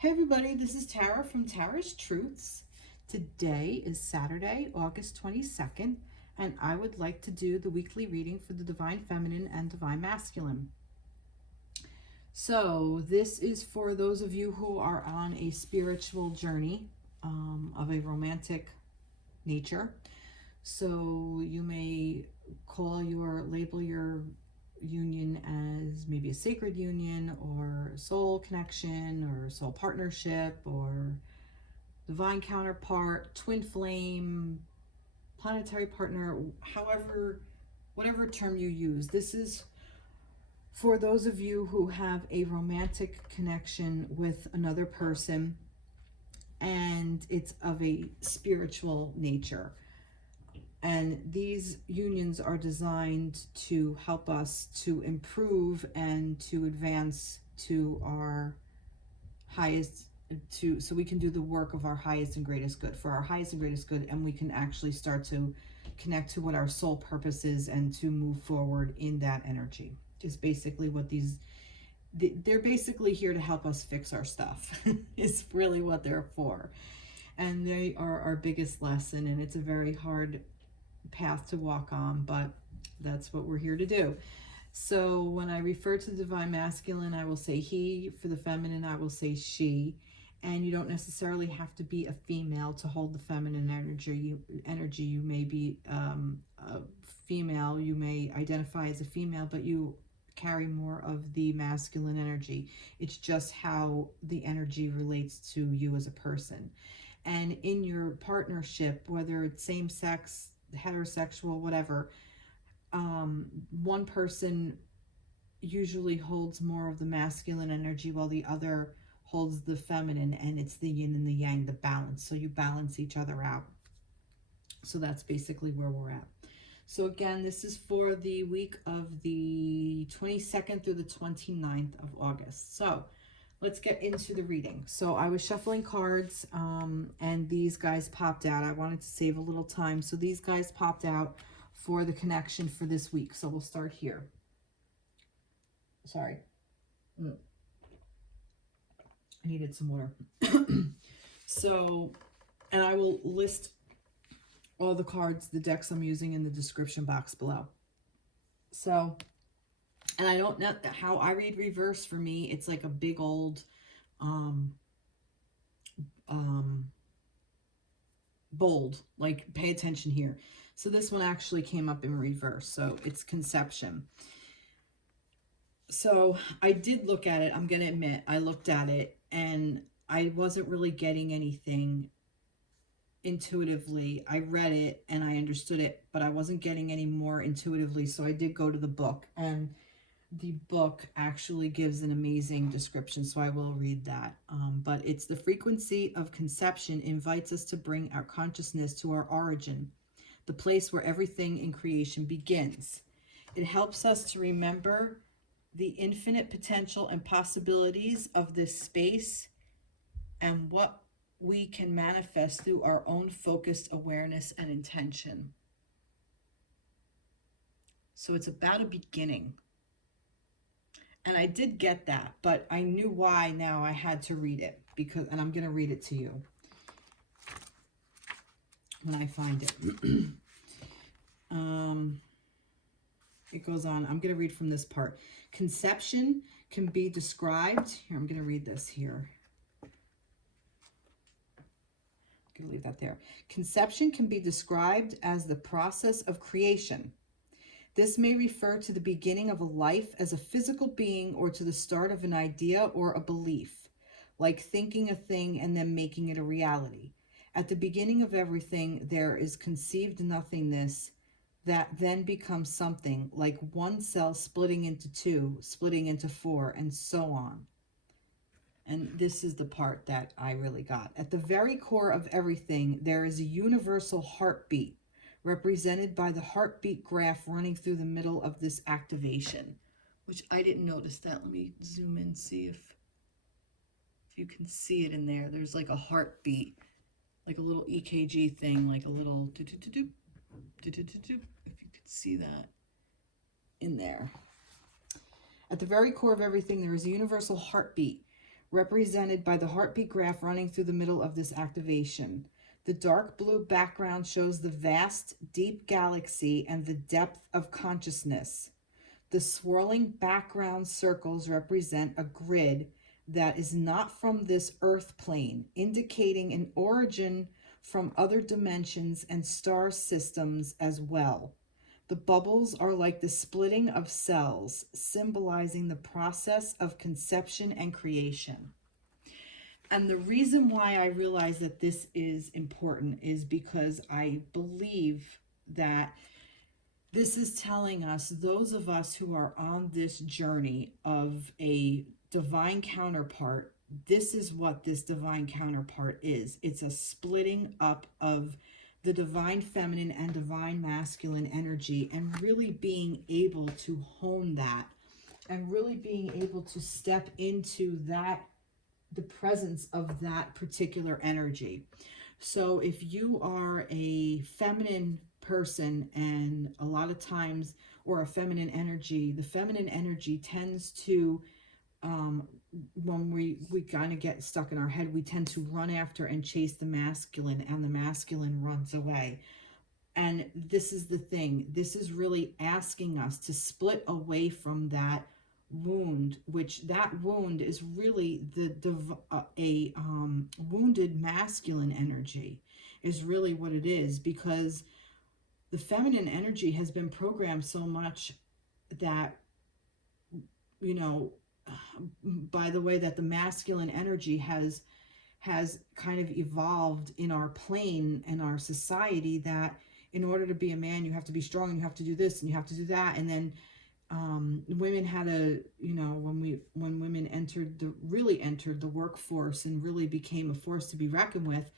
Hey everybody, this is Tara from Tara's Truths. Today is Saturday, August 22nd, and I would like to do the weekly reading for the Divine Feminine and Divine Masculine. So this is for those of you who are on a spiritual journey of a romantic nature. So you may label your union as maybe a sacred union or soul connection or soul partnership or divine counterpart, twin flame, planetary partner, whatever term you use. This is for those of you who have a romantic connection with another person and it's of a spiritual nature. And these unions are designed to help us to improve and to advance to our highest, so we can do the work of our highest and greatest good, for our highest and greatest good, and we can actually start to connect to what our soul purpose is and to move forward in that energy. Is basically what they're basically here to help us fix our stuff is really what they're for. And they are our biggest lesson, and it's a very hard path to walk on, but that's what we're here to do. So when I refer to the Divine Masculine, I will say he. For the feminine, I will say she. And you don't necessarily have to be a female to hold the feminine energy. You may be a female, you may identify as a female, but you carry more of the masculine energy. It's just how the energy relates to you as a person. And in your partnership, whether it's same-sex, heterosexual, whatever, one person usually holds more of the masculine energy while the other holds the feminine, and it's the yin and the yang, the balance. So you balance each other out. So that's basically where we're at. So again, this is for the week of the 22nd through the 29th of August. So let's get into the reading. So I was shuffling cards and these guys popped out. I wanted to save a little time. So these guys popped out for the connection for this week. So we'll start here. Sorry. I needed some water. So, and I will list all the cards, the decks I'm using in the description box below. So, and I don't know how I read reverse. For me, it's like a big old bold, like pay attention here. So this one actually came up in reverse. So it's conception. So I did look at it. I'm going to admit I looked at it and I wasn't really getting anything intuitively. I read it and I understood it, but I wasn't getting any more intuitively. So I did go to the book, and the book actually gives an amazing description, so I will read that. But it's the frequency of conception invites us to bring our consciousness to our origin, the place where everything in creation begins. It helps us to remember the infinite potential and possibilities of this space and what we can manifest through our own focused awareness and intention. So it's about a beginning. And I did get that, but I knew why now I had to read it, and I'm going to read it to you when I find it. It goes on. I'm going to read from this part. Conception can be described. Here, I'm going to read this here. I'm going to leave that there. Conception can be described as the process of creation. This may refer to the beginning of a life as a physical being or to the start of an idea or a belief, like thinking a thing and then making it a reality. At the beginning of everything, there is conceived nothingness that then becomes something, like one cell splitting into two, splitting into four, and so on. And this is the part that I really got. At the very core of everything, there is a universal heartbeat, represented by the heartbeat graph running through the middle of this activation, which I didn't notice that. Let me zoom in, see if you can see it in there. There's like a heartbeat, like a little EKG thing, like a little do-do-do-do, do-do-do-do, if you could see that in there. At the very core of everything, there is a universal heartbeat, represented by the heartbeat graph running through the middle of this activation. The dark blue background shows the vast, deep galaxy and the depth of consciousness. The swirling background circles represent a grid that is not from this earth plane, indicating an origin from other dimensions and star systems as well. The bubbles are like the splitting of cells, symbolizing the process of conception and creation. And the reason why I realize that this is important is because I believe that this is telling us, those of us who are on this journey of a divine counterpart, this is what this divine counterpart is. It's a splitting up of the divine feminine and divine masculine energy, and really being able to hone that, and really being able to step into that, the presence of that particular energy. So if you are a feminine person, and a lot of times, or a feminine energy, the feminine energy tends to, when we kind of get stuck in our head, we tend to run after and chase the masculine, and the masculine runs away. And this is the thing, this is really asking us to split away from that wound, which that wound is really wounded masculine energy is really what it is, because the feminine energy has been programmed so much that, you know, by the way that the masculine energy has kind of evolved in our plane and our society, that in order to be a man, you have to be strong, and you have to do this, and you have to do that. And then women had a, you know, when women really entered the workforce and really became a force to be reckoned with,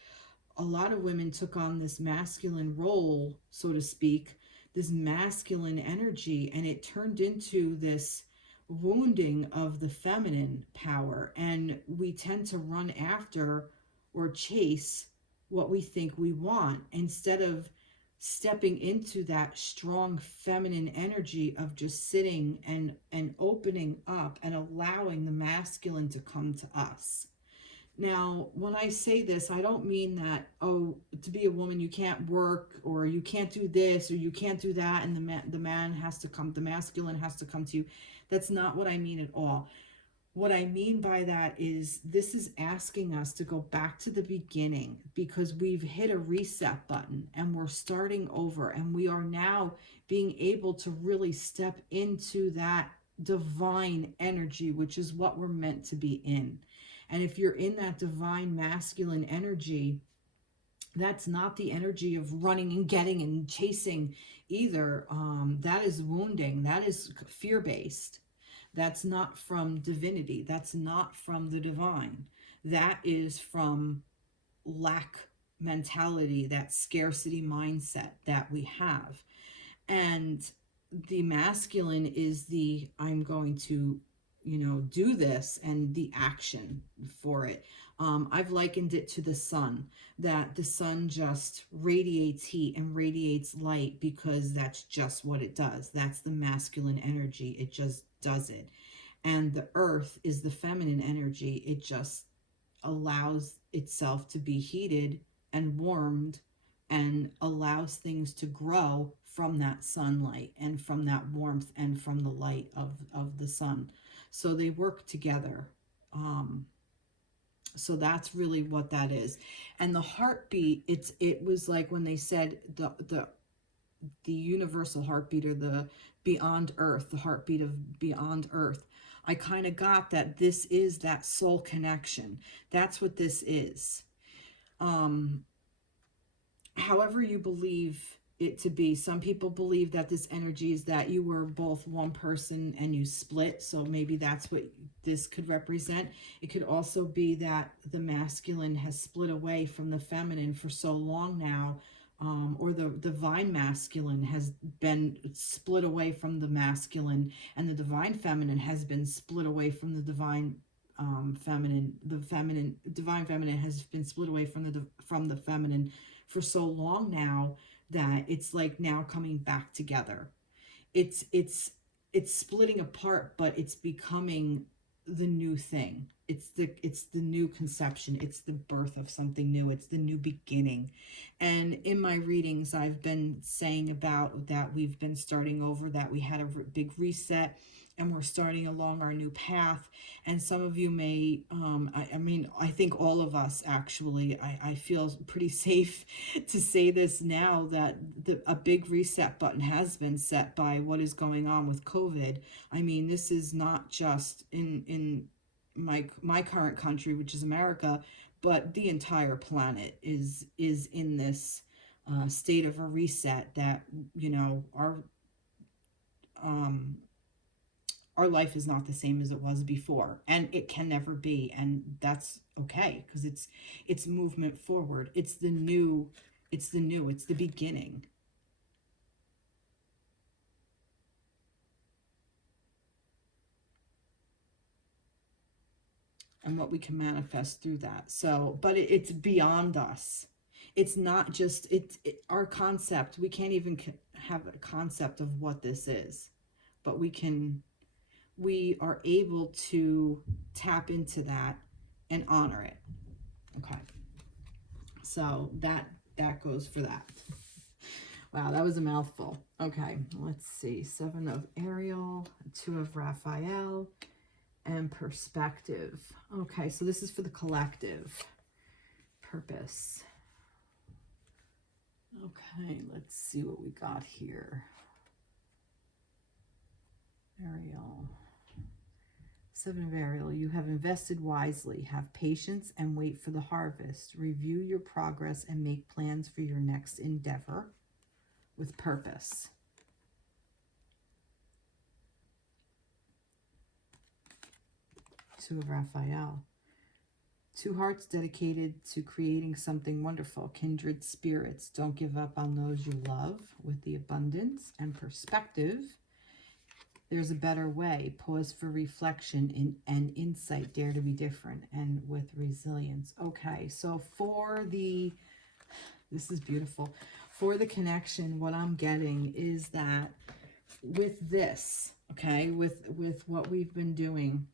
a lot of women took on this masculine role, so to speak, this masculine energy, and it turned into this wounding of the feminine power. And we tend to run after or chase what we think we want, instead of stepping into that strong feminine energy of just sitting and opening up and allowing the masculine to come to us. Now, when I say this, I don't mean that, oh, to be a woman, you can't work, or you can't do this, or you can't do that, and the man has to come, the masculine has to come to you. That's not what I mean at all. What I mean by that is, this is asking us to go back to the beginning, because we've hit a reset button and we're starting over, and we are now being able to really step into that divine energy, which is what we're meant to be in. And if you're in that divine masculine energy, that's not the energy of running and getting and chasing either. That is wounding. That is fear-based. That's not from divinity. That's not from the divine. That is from lack mentality, that scarcity mindset that we have. And the masculine is the, I'm going to, you know, do this, and the action for it. I've likened it to the sun, that the sun just radiates heat and radiates light, because that's just what it does. That's the masculine energy. It just does it. And the earth is the feminine energy. It just allows itself to be heated and warmed, and allows things to grow from that sunlight and from that warmth and from the light of the sun. So they work together. So that's really what that is. And the heartbeat, it was like when they said the universal heartbeat, or the beyond earth, the heartbeat of beyond earth. I kind of got that this is that soul connection. That's what this is. However you believe it to be. Some people believe that this energy is that you were both one person and you split. So maybe that's what this could represent. It could also be that the masculine has split away from the feminine for so long now, or the divine masculine has been split away from the masculine, and the divine feminine has been split away from the divine feminine. The divine feminine has been split away from the feminine for so long now, that it's like now coming back together. It's splitting apart, but it's becoming the new thing. it's the new conception. It's the birth of something new. It's the new beginning. And in my readings, I've been saying about that we've been starting over, that we had a big reset, and we're starting along our new path. And some of you may, I mean, I think all of us actually, I feel pretty safe to say this now, that a big reset button has been set by what is going on with COVID. I mean, this is not just in my current country, which is America, but the entire planet is in this state of a reset, that, you know, our life is not the same as it was before, and it can never be, and that's okay, because it's movement forward. It's the new, it's the beginning. And what we can manifest through that. So, but it's beyond us. It's not just our concept. We can't even have a concept of what this is, but we are able to tap into that and honor it. Okay. So that goes for that. Wow, that was a mouthful. Okay, let's see. 7 of Ariel, 2 of Raphael, and perspective. Okay, so this is for the collective. Purpose. Okay, let's see what we got here. Ariel. 7 of Ariel, you have invested wisely. Have patience and wait for the harvest. Review your progress and make plans for your next endeavor with purpose. Two of Raphael. 2 hearts dedicated to creating something wonderful. Kindred spirits. Don't give up on those you love. With the abundance and perspective, there's a better way. Pause for reflection and insight. Dare to be different. And with resilience. Okay, so for the, this is beautiful. For the connection, what I'm getting is that with this, okay, with what we've been doing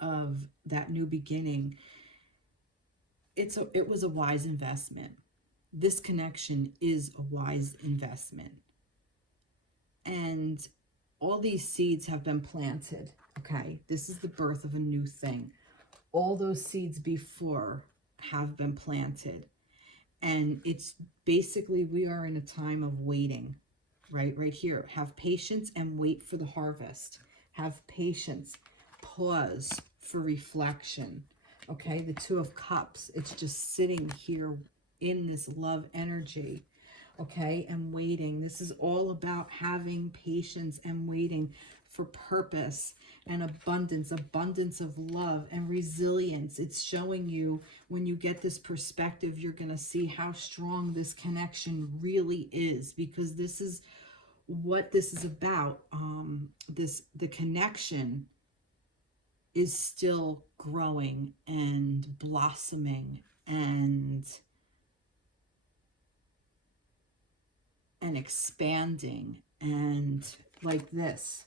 of that new beginning, it was a wise investment. This connection is a wise investment. And all these seeds have been planted, okay? This is the birth of a new thing. All those seeds before have been planted. And it's basically, we are in a time of waiting, right? Right here. Have patience and wait for the harvest. Have patience. Pause for reflection. Okay, the 2 of Cups. It's just sitting here in this love energy. Okay, and waiting. This is all about having patience and waiting for purpose and abundance of love and resilience. It's showing you, when you get this perspective, you're going to see how strong this connection really is, because this is what this is about. The connection is still growing and blossoming and expanding, and like this,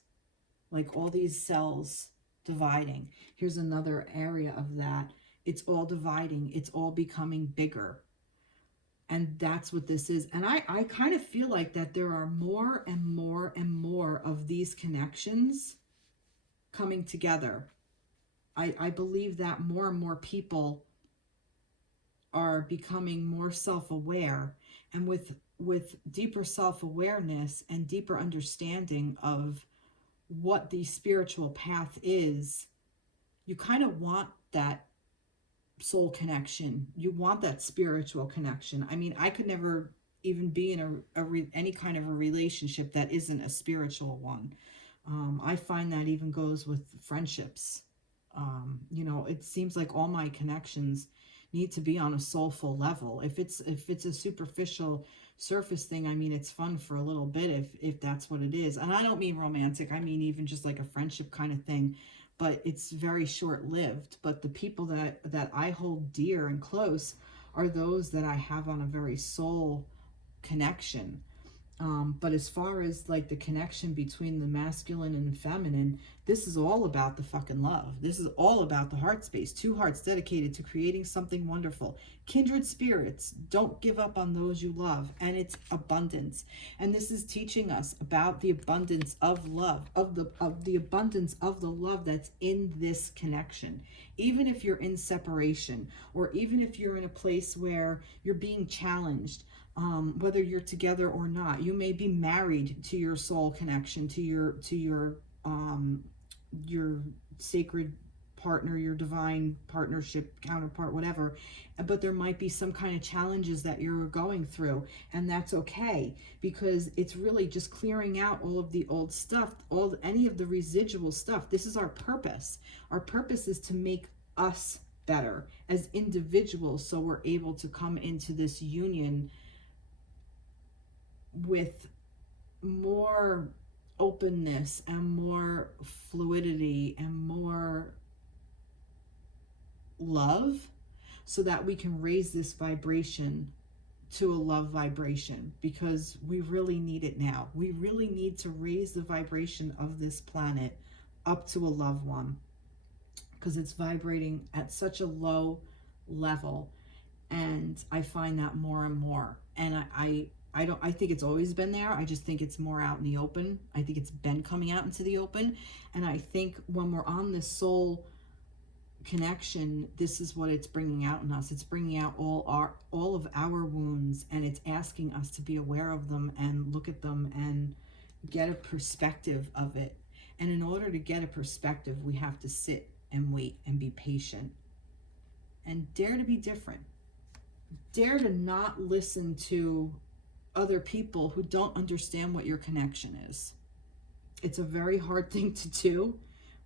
like all these cells dividing. Here's another area of that. It's all dividing. It's all becoming bigger. And that's what this is. And I kind of feel like that there are more and more and more of these connections coming together. I believe that more and more people are becoming more self-aware, and with deeper self-awareness and deeper understanding of what the spiritual path is, you kind of want that soul connection. You want that spiritual connection. I mean, I could never even be in any kind of a relationship that isn't a spiritual one. I find that even goes with friendships. You know, it seems like all my connections need to be on a soulful level. If it's a superficial surface thing, I mean, it's fun for a little bit if that's what it is. And I don't mean romantic. I mean even just like a friendship kind of thing. But it's very short-lived. But the people that I hold dear and close are those that I have on a very soul connection. But as far as like the connection between the masculine and the feminine, this is all about the fucking love. This is all about the heart space. Two hearts dedicated to creating something wonderful. Kindred spirits, don't give up on those you love. And it's abundance. And this is teaching us about the abundance of love, of the abundance of the love that's in this connection. Even if you're in separation, or even if you're in a place where you're being challenged, whether you're together or not, you may be married to your soul connection, to your sacred partner, your divine partnership, counterpart, whatever, but there might be some kind of challenges that you're going through, and that's okay, because it's really just clearing out all of the old stuff, any of the residual stuff. This is our purpose. Our purpose is to make us better as individuals, so we're able to come into this union with more openness and more fluidity and more love, so that we can raise this vibration to a love vibration, because we really need it now. We really need to raise the vibration of this planet up to a love one, because it's vibrating at such a low level, and I find that more and more. And I think it's always been there. I just think it's more out in the open. I think it's been coming out into the open. And I think when we're on this soul connection, this is what it's bringing out in us. It's bringing out all of our wounds, and it's asking us to be aware of them and look at them and get a perspective of it. And in order to get a perspective, we have to sit and wait and be patient and dare to be different. Dare to not listen to other people who don't understand what your connection is. It's a very hard thing to do,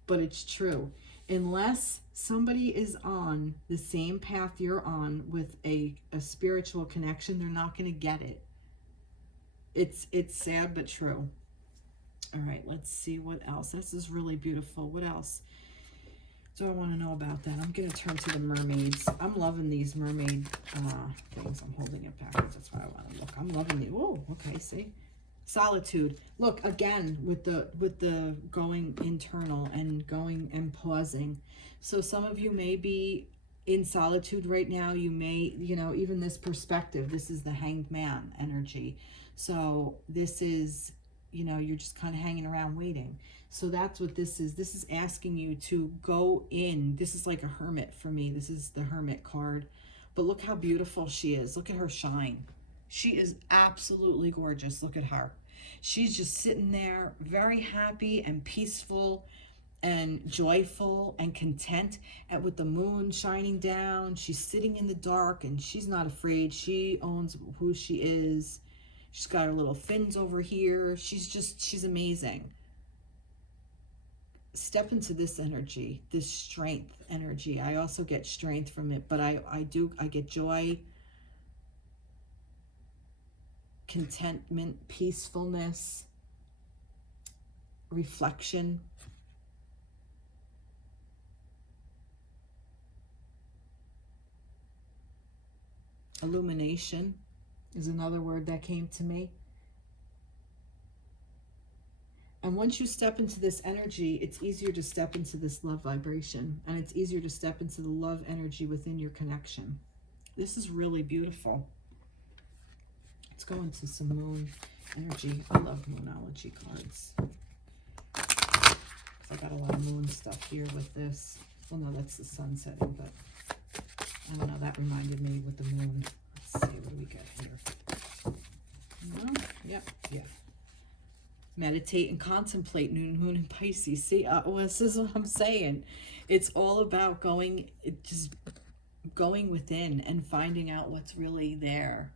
but it's true. Unless somebody is on the same path you're on with a spiritual connection, they're not going to get it. It's sad but true. All right, let's see what else. This is really beautiful. What else do I want to know about that? I'm going to turn to the mermaids. I'm loving these mermaid things. I'm holding it backwards. That's why I want to look. I'm loving it. Oh, okay. See, solitude. Look again with the going internal and going and pausing. So some of you may be in solitude right now. You may, even this perspective. This is the Hanged Man energy. So this is, you're just kind of hanging around waiting. So that's what this is. This is asking you to go in. This is like a hermit for me. This is the hermit card. But look how beautiful she is. Look at her shine. She is absolutely gorgeous. Look at her. She's just sitting there very happy and peaceful and joyful and content, and with the moon shining down. She's sitting in the dark and she's not afraid. She owns who she is. She's got her little fins over here. She's amazing. Step into this energy, this strength energy. I also get strength from it, but I get joy, contentment, peacefulness, reflection. Illumination is another word that came to me. And once you step into this energy, it's easier to step into this love vibration, and it's easier to step into the love energy within your connection. This is really beautiful. Let's go into some moon energy. I love Moonology cards. I got a lot of moon stuff here with this. Well, no, that's the sun setting, but I don't know. That reminded me with the moon. Let's see, what do we get here? No? Yep, yeah. Meditate and contemplate, new moon in Pisces. See, this is what I'm saying. It's all about just going within and finding out what's really there.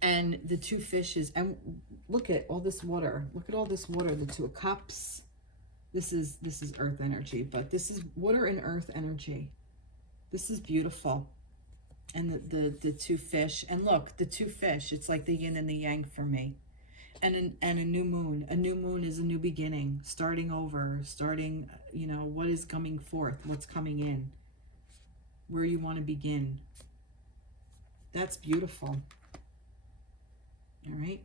And the two fishes, and look at all this water. Look at all this water, the Two of Cups. This is earth energy, but this is water and earth energy. This is beautiful. And the two fish, and look, the two fish, it's like the yin and the yang for me. And a new moon. A new moon is a new beginning, starting over, what is coming forth, what's coming in, where you want to begin. That's beautiful. All right.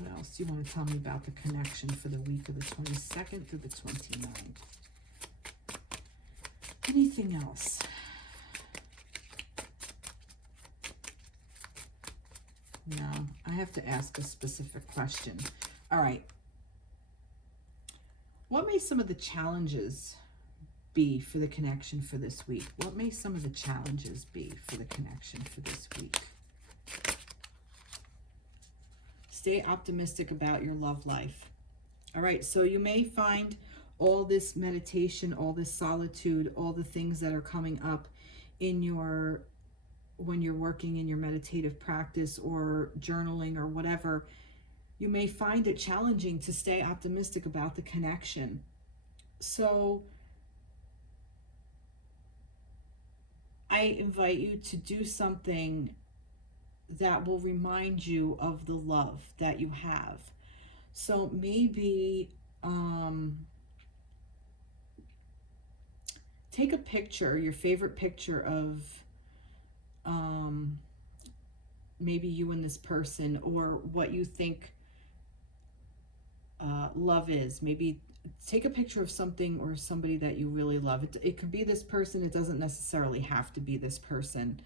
What else do you want to tell me about the connection for the week of the 22nd through the 29th? Anything else? No, I have to ask a specific question. All right. What may some of the challenges be for the connection for this week? What may some of the challenges be for the connection for this week? Stay optimistic about your love life. All right, so you may find all this meditation, all this solitude, all the things that are coming up in your, when you're working in your meditative practice or journaling or whatever, you may find it challenging to stay optimistic about the connection. So I invite you to do something that will remind you of the love that you have. So maybe take a picture, your favorite picture of maybe you and this person, or what you think love is. Maybe take a picture of something or somebody that you really love. It could be this person. It doesn't necessarily have to be this person.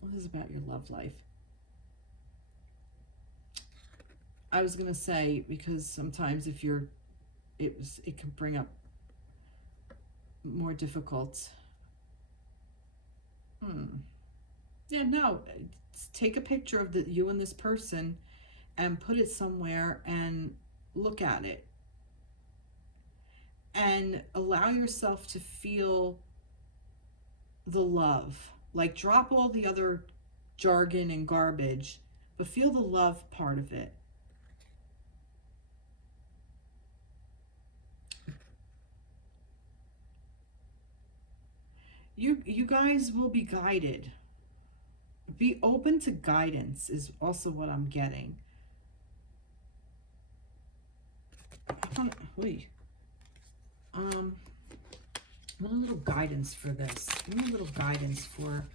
What is about your love life? I was going to say, because sometimes if you're, it can bring up more difficult. Yeah, no, take a picture of you and this person and put it somewhere and look at it. And allow yourself to feel the love. Like, drop all the other jargon and garbage, but feel the love part of it. You guys will be guided. Be open to guidance is also what I'm getting. I want a little guidance for this. I want a little guidance for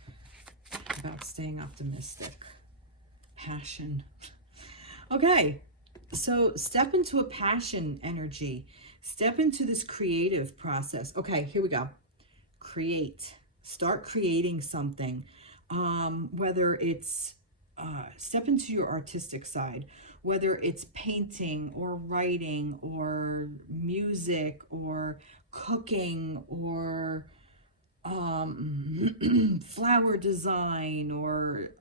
about staying optimistic. Passion. Okay, so step into a passion energy. Step into this creative process. Okay, here we go. Create. Start creating something. Whether it's step into your artistic side, whether it's painting or writing or music or cooking or flower design, or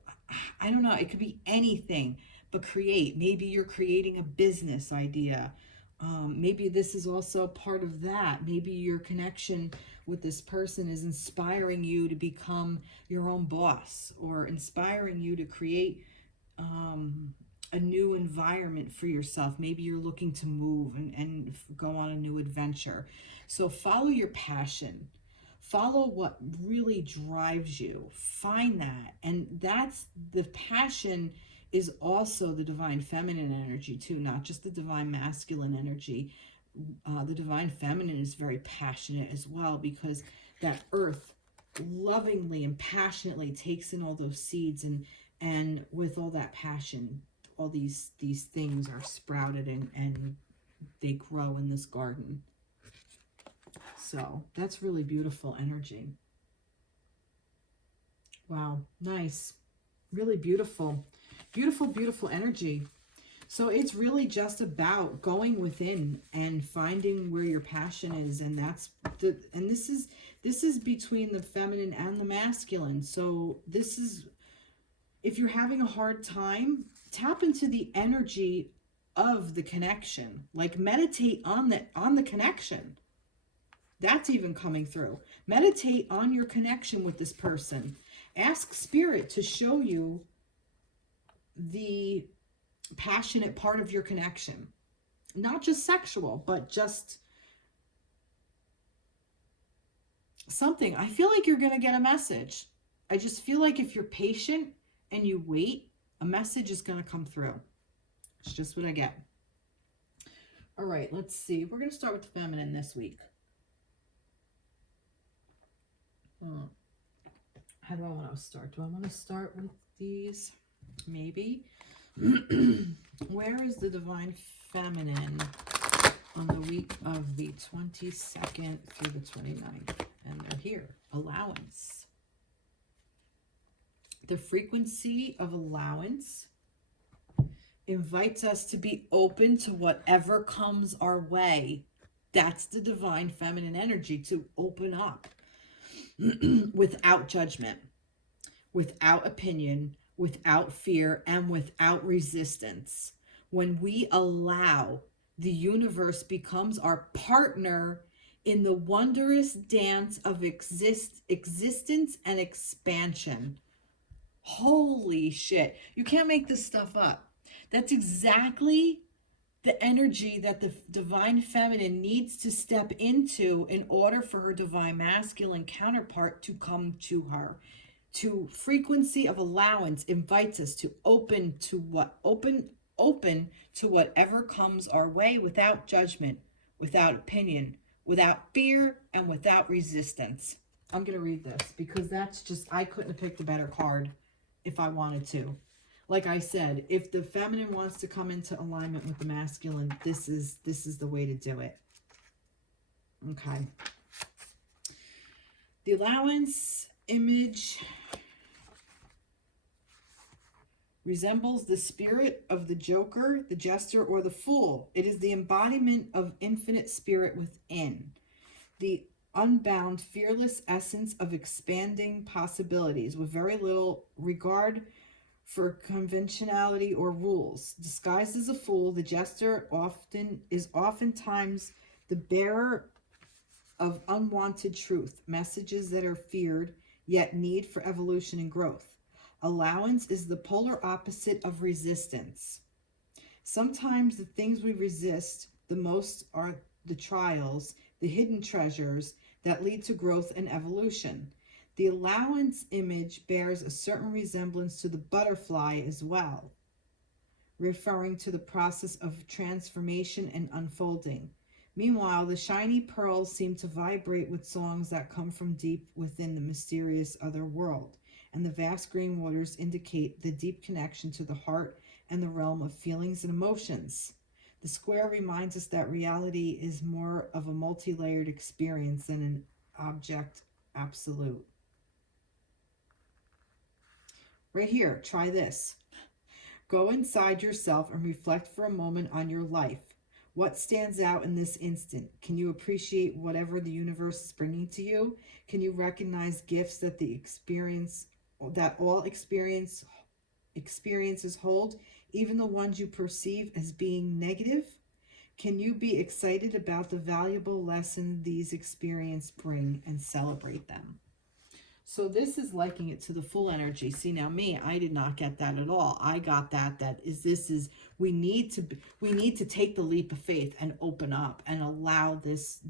I don't know, it could be anything, but create. Maybe you're creating a business idea. Maybe this is also part of that. Maybe your connection with this person is inspiring you to become your own boss, or inspiring you to create a new environment for yourself. Maybe you're looking to move and go on a new adventure. So follow your passion. Follow what really drives you. Find that. And that's the passion is also the divine feminine energy too, not just the divine masculine energy. The divine feminine is very passionate as well, because that earth lovingly and passionately takes in all those seeds, and with all that passion, all these things are sprouted and they grow in this garden. So that's really beautiful energy. Wow, nice. Really beautiful. Beautiful, beautiful energy. So it's really just about going within and finding where your passion is, and this is between the feminine and the masculine. So this is, if you're having a hard time, tap into the energy of the connection. Like, meditate on the connection. That's even coming through. Meditate on your connection with this person. Ask Spirit to show you the passionate part of your connection. Not just sexual, but just something. I feel like you're going to get a message. I just feel like if you're patient and you wait, a message is going to come through. It's just what I get. All right, let's see. We're going to start with the feminine this week. How do I want to start? Do I want to start with these? Maybe. Where is the divine feminine on the week of the 22nd through the 29th? And they're here. Allowance. The frequency of allowance invites us to be open to whatever comes our way. That's the divine feminine energy, to open up without judgment, without opinion, without fear, and without resistance. When we allow, the universe becomes our partner in the wondrous dance of existence and expansion. Holy shit. You can't make this stuff up. That's exactly the energy that the divine feminine needs to step into in order for her divine masculine counterpart to come to her. To frequency of allowance invites us to open to whatever comes our way, without judgment, without opinion, without fear, and without resistance. I'm going to read this because that's just, I couldn't have picked a better card if I wanted to. Like I said, if the feminine wants to come into alignment with the masculine, this is the way to do it. Okay. The allowance image resembles the spirit of the Joker, the Jester, or the Fool. It is the embodiment of infinite spirit within. The unbound, fearless essence of expanding possibilities with very little regard for conventionality or rules. Disguised as a fool, the jester is oftentimes the bearer of unwanted truth, messages that are feared, yet need for evolution and growth. Allowance is the polar opposite of resistance. Sometimes the things we resist the most are the trials, the hidden treasures that lead to growth and evolution. The allowance image bears a certain resemblance to the butterfly as well, referring to the process of transformation and unfolding. Meanwhile, the shiny pearls seem to vibrate with songs that come from deep within the mysterious other world, and the vast green waters indicate the deep connection to the heart and the realm of feelings and emotions. The square reminds us that reality is more of a multi-layered experience than an object absolute. Right here, try this. Go inside yourself and reflect for a moment on your life. What stands out in this instant? Can you appreciate whatever the universe is bringing to you? Can you recognize gifts that all experiences hold, even the ones you perceive as being negative? Can you be excited about the valuable lesson these experiences bring and celebrate them? So this is liking it to the full energy. See, now me, I did not get that at all. I got we need to take the leap of faith and open up and allow this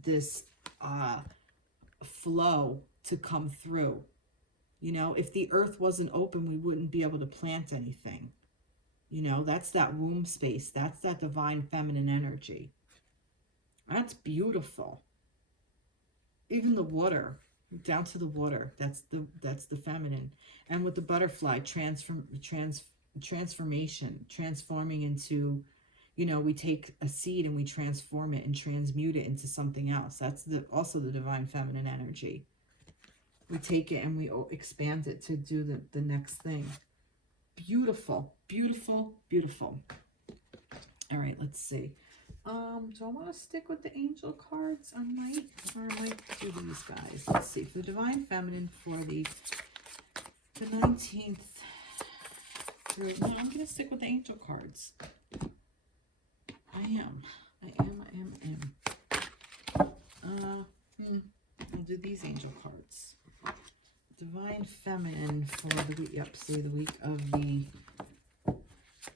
flow to come through. You know, if the earth wasn't open, we wouldn't be able to plant anything. You know, that's that womb space. That's that divine feminine energy. That's beautiful. Even the water, down to the water, that's the feminine. And with the butterfly, transformation, transforming into, you know, we take a seed and we transform it and transmute it into something else. That's also the divine feminine energy. We take it and we expand it to do the next thing. Beautiful, beautiful, beautiful. All right, let's see. Do I want to stick with the angel cards? I might do these guys. Let's see. For the divine feminine for the 19th through, no, I'm going to stick with the angel cards. I am. I'll do these angel cards. Divine feminine for the week, the week of the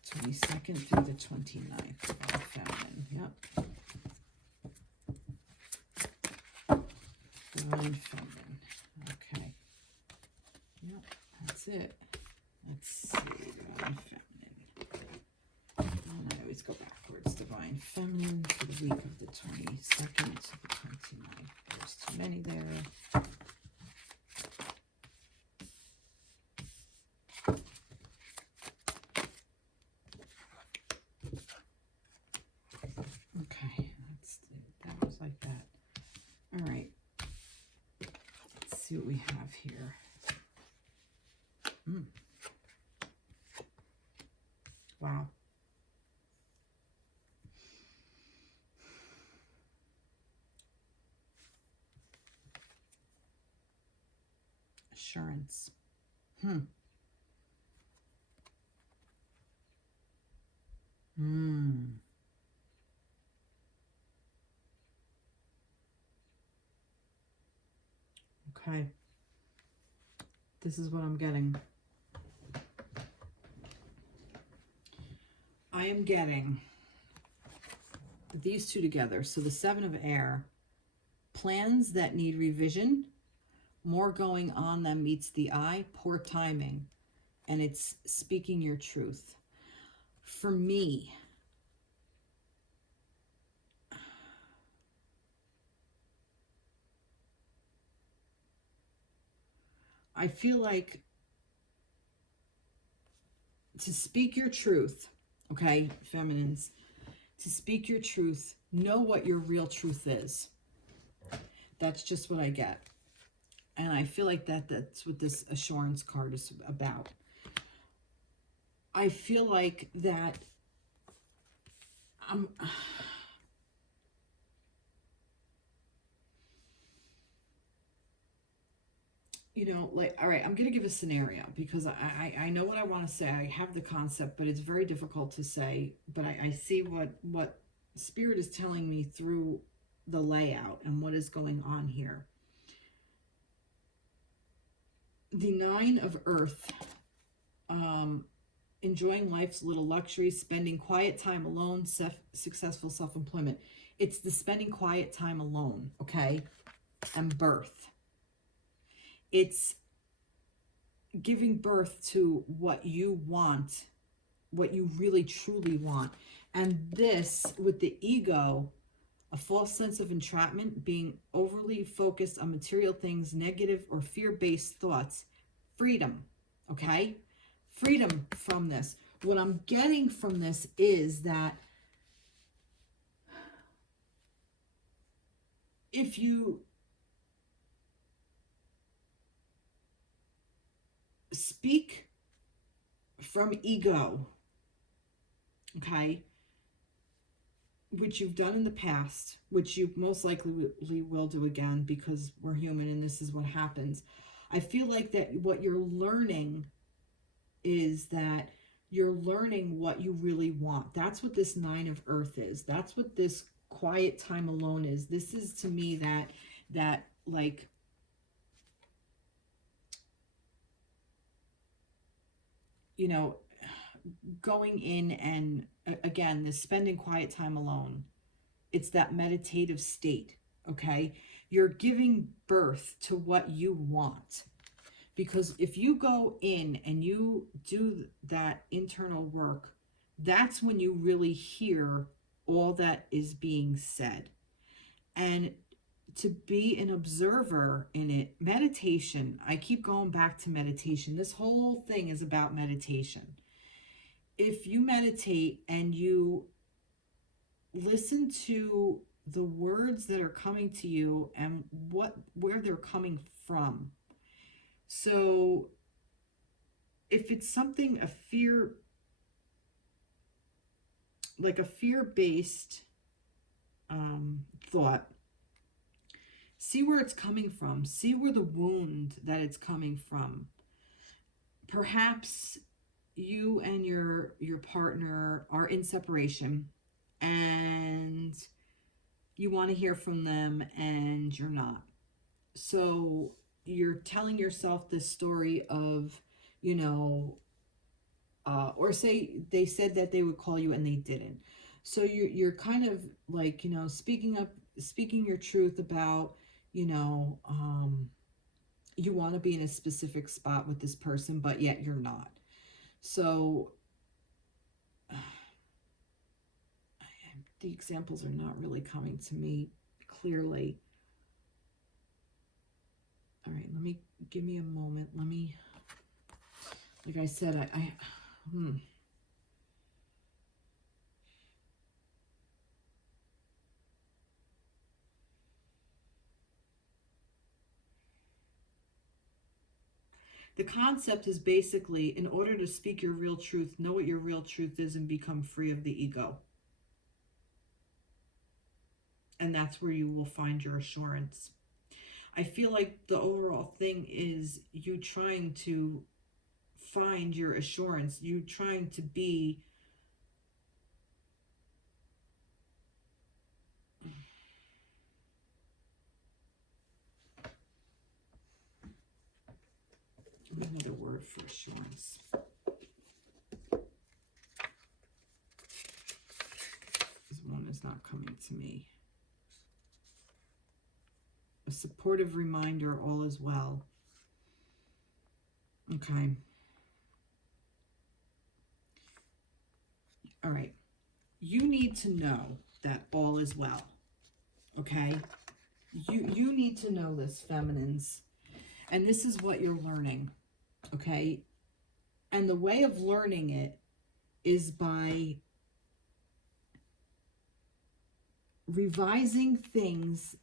22nd through the 29th. Divine feminine, yep. Divine feminine, okay. Yep, that's it. Let's see, divine feminine. And I always go backwards. Divine feminine for the week of the 22nd to the 29th. There's too many there. see what we have here. Wow. Assurance. Okay. This is what I'm getting. I am getting these two together. So the Seven of Air, plans that need revision, more going on than meets the eye, poor timing, and it's speaking your truth. For me, I feel like to speak your truth, okay, feminines, to speak your truth, know what your real truth is. That's just what I get. And I feel like that's what this assurance card is about. I feel like that you know, like, all right, I'm going to give a scenario because I know what I want to say. I have the concept, but it's very difficult to say. But I see what Spirit is telling me through the layout and what is going on here. The Nine of Earth, enjoying life's little luxuries, spending quiet time alone, successful self-employment. It's the spending quiet time alone, okay? And birth. It's giving birth to what you want, what you really truly want. And this, with the ego, a false sense of entrapment, being overly focused on material things, negative or fear-based thoughts, freedom, okay? Freedom from this. What I'm getting from this is that if you speak from ego, okay, which you've done in the past, which you most likely will do again because we're human and this is what happens. I feel like that what you're learning is that you're learning what you really want. That's what this Nine of Earth is. That's what this quiet time alone is. This is, to me, that like, you know, going in and, again, this spending quiet time alone. It's that meditative state, okay? You're giving birth to what you want. Because if you go in and you do that internal work, that's when you really hear all that is being said. And to be an observer in it, meditation, I keep going back to meditation. This whole thing is about meditation. If you meditate and you listen to the words that are coming to you and where they're coming from. So if it's something, a fear, like a fear-based thought, see where it's coming from. See where the wound that it's coming from. Perhaps you and your partner are in separation and you want to hear from them and you're not. So you're telling yourself this story of, you know, or say they said that they would call you and they didn't. So you're kind of like, you know, speaking your truth about, you know, you want to be in a specific spot with this person, but yet you're not. So the examples are not really coming to me clearly. All right, give me a moment. Let me, like I said, The concept is basically, in order to speak your real truth, know what your real truth is and become free of the ego. And that's where you will find your assurance. I feel like the overall thing is you trying to find your assurance. You trying to be another word for assurance. This one is not coming to me. A supportive reminder, all is well. Okay. All right. You need to know that all is well. Okay? You need to know this, feminines. And this is what you're learning. Okay? And the way of learning it is by revising things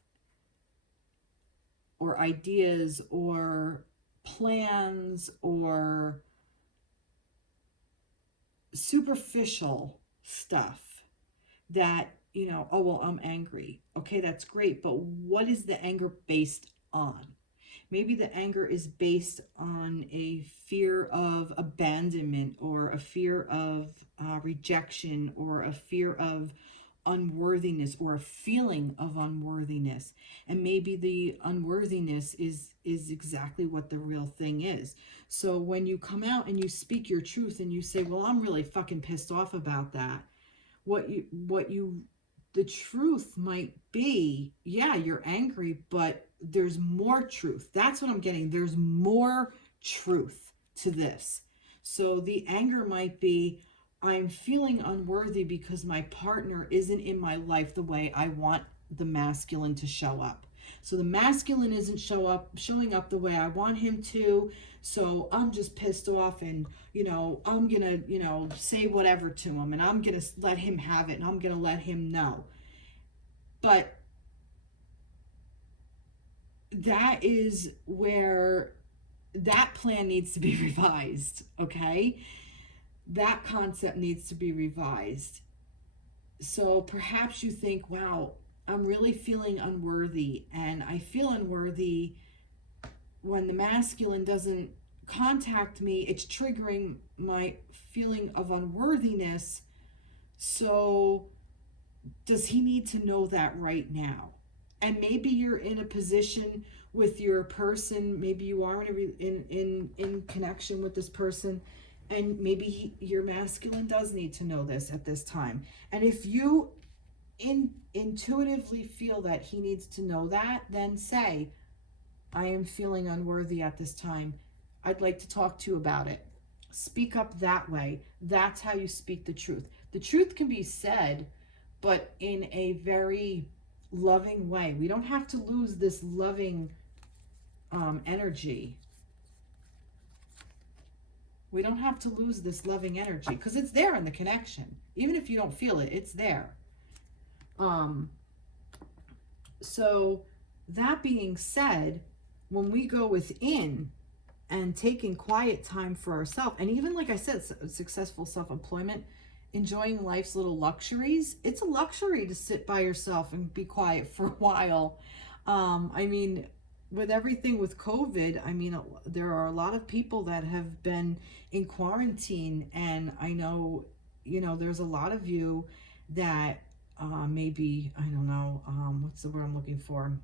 or ideas or plans or superficial stuff that, you know, oh, well, I'm angry. Okay, that's great. But what is the anger based on? Maybe the anger is based on a fear of abandonment or a fear of rejection or a fear of unworthiness or a feeling of unworthiness. And maybe the unworthiness is exactly what the real thing is. So when you come out and you speak your truth and you say, well, I'm really fucking pissed off about that. The truth might be, yeah, you're angry, but there's more truth. That's what I'm getting. There's more truth to this. So the anger might be, I'm feeling unworthy because my partner isn't in my life the way I want the masculine to show up. So the masculine isn't showing up the way I want him to. So I'm just pissed off and, you know, I'm going to, you know, say whatever to him and I'm going to let him have it and I'm going to let him know. But that is where that plan needs to be revised, okay? That concept needs to be revised. So perhaps you think, wow, I'm really feeling unworthy, and I feel unworthy when the masculine doesn't contact me. It's triggering my feeling of unworthiness. So does he need to know that right now? And maybe you're in a position with your person, maybe you are in connection with this person, and maybe your masculine does need to know this at this time. And if you intuitively feel that he needs to know that, then say, I am feeling unworthy at this time. I'd like to talk to you about it. Speak up that way. That's how you speak the truth. The truth can be said, but in a very loving way. We don't have to lose this loving energy. We don't have to lose this loving energy because it's there in the connection. Even if you don't feel it, it's there. So that being said, when we go within and taking quiet time for ourselves, and even like I said, successful self-employment, enjoying life's little luxuries, it's a luxury to sit by yourself and be quiet for a while. I mean, with everything with COVID, I mean, there are a lot of people that have been in quarantine, and I know, you know, there's a lot of you that maybe, I don't know, what's the word I'm looking for?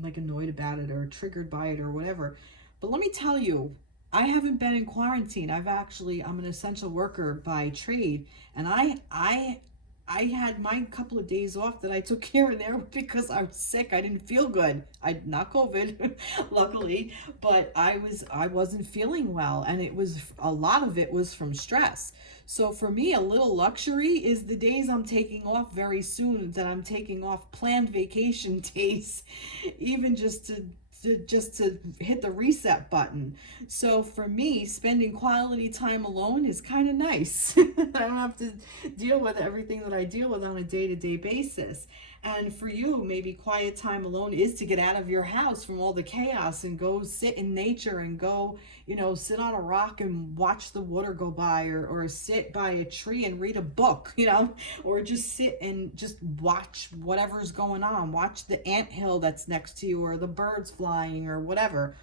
Like annoyed about it or triggered by it or whatever. But let me tell you, I haven't been in quarantine. I'm an essential worker by trade, and I had my couple of days off that I took here and there because I was sick. I didn't feel good. Not COVID, luckily, but I wasn't feeling well, and a lot of it was from stress. So for me, a little luxury is the days I'm taking off very soon, that I'm taking off planned vacation days, even just to hit the reset button. So for me, spending quality time alone is kind of nice. I don't have to deal with everything that I deal with on a day-to-day basis. And for you, maybe quiet time alone is to get out of your house from all the chaos and go sit in nature and go, you know, sit on a rock and watch the water go by, or sit by a tree and read a book, you know, or just sit and just watch whatever's going on. Watch the anthill that's next to you or the birds flying or whatever.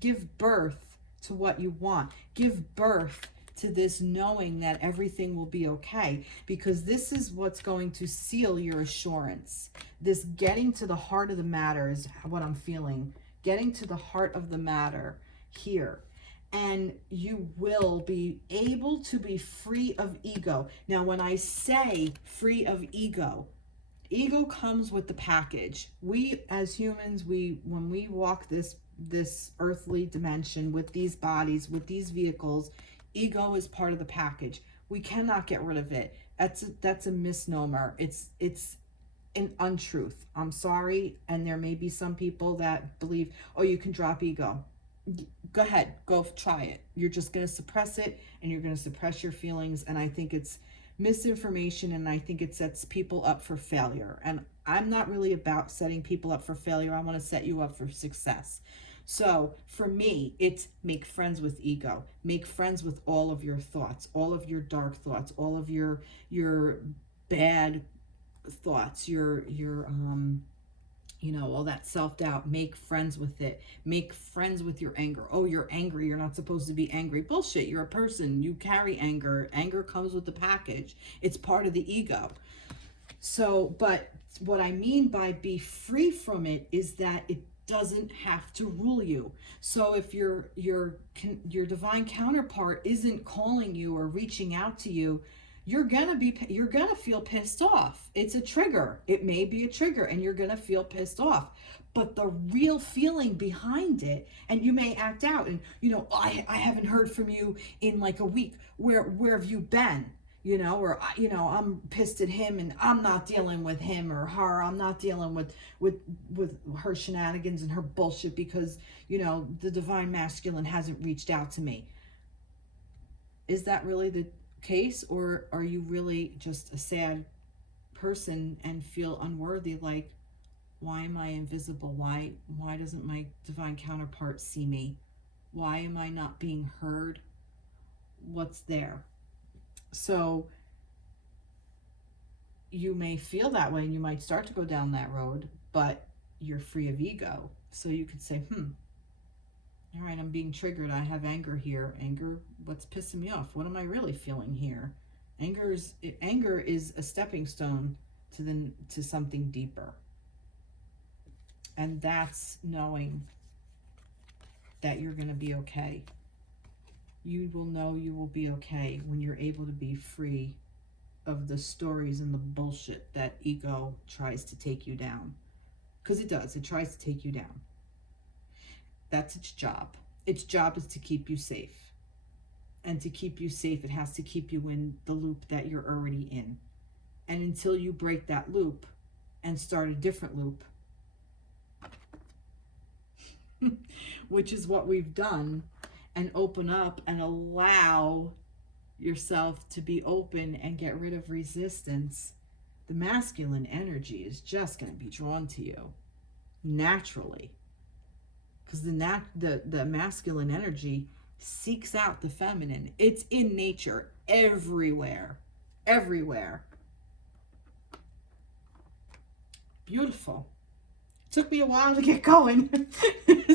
Give birth to what you want. Give birth to this knowing that everything will be okay, because this is what's going to seal your assurance. This getting to the heart of the matter is what I'm feeling. Getting to the heart of the matter here. And you will be able to be free of ego. Now, when I say free of ego, ego comes with the package. We as humans, when we walk this earthly dimension with these bodies, with these vehicles, ego is part of the package. We cannot get rid of it. That's a misnomer. It's an untruth. I'm sorry. And there may be some people that believe, oh, you can drop ego. Go ahead, go try it. You're just going to suppress it, and you're going to suppress your feelings. And I think it's misinformation, and I think it sets people up for failure. And I'm not really about setting people up for failure. I want to set you up for success. So for me, it's make friends with ego. Make friends with all of your thoughts, all of your dark thoughts, all of your bad thoughts, your you know, all that self-doubt. Make friends with it. Make friends with your anger. Oh, you're angry. You're not supposed to be angry. Bullshit. You're a person. You carry anger. Anger comes with the package. It's part of the ego. So, but what I mean by be free from it is that it doesn't have to rule you. So if your divine counterpart isn't calling you or reaching out to you, you're gonna feel pissed off. It's a trigger. It may be a trigger, and you're gonna feel pissed off. But the real feeling behind it, and you may act out, and you know, I haven't heard from you in like a week. Where have you been? You know, or you know, I'm pissed at him, and I'm not dealing with him or her. I'm not dealing with her shenanigans and her bullshit because, you know, the divine masculine hasn't reached out to me. Is that really the case, or are you really just a sad person and feel unworthy? Like, why am I invisible? Why doesn't my divine counterpart see me? Why am I not being heard? What's there? So you may feel that way, and you might start to go down that road, but you're free of ego. So you could say, all right, I'm being triggered. I have anger here. Anger, what's pissing me off? What am I really feeling here? Anger is a stepping stone to something deeper. And that's knowing that you're going to be okay. You will know you will be okay when you're able to be free of the stories and the bullshit that ego tries to take you down. Because it does. It tries to take you down. That's its job. Its job is to keep you safe. And to keep you safe, it has to keep you in the loop that you're already in. And until you break that loop and start a different loop, which is what we've done, and open up and allow yourself to be open and get rid of resistance, the masculine energy is just going to be drawn to you naturally. Because the masculine energy seeks out the feminine. It's in nature, everywhere. Everywhere. Beautiful. Took me a while to get going.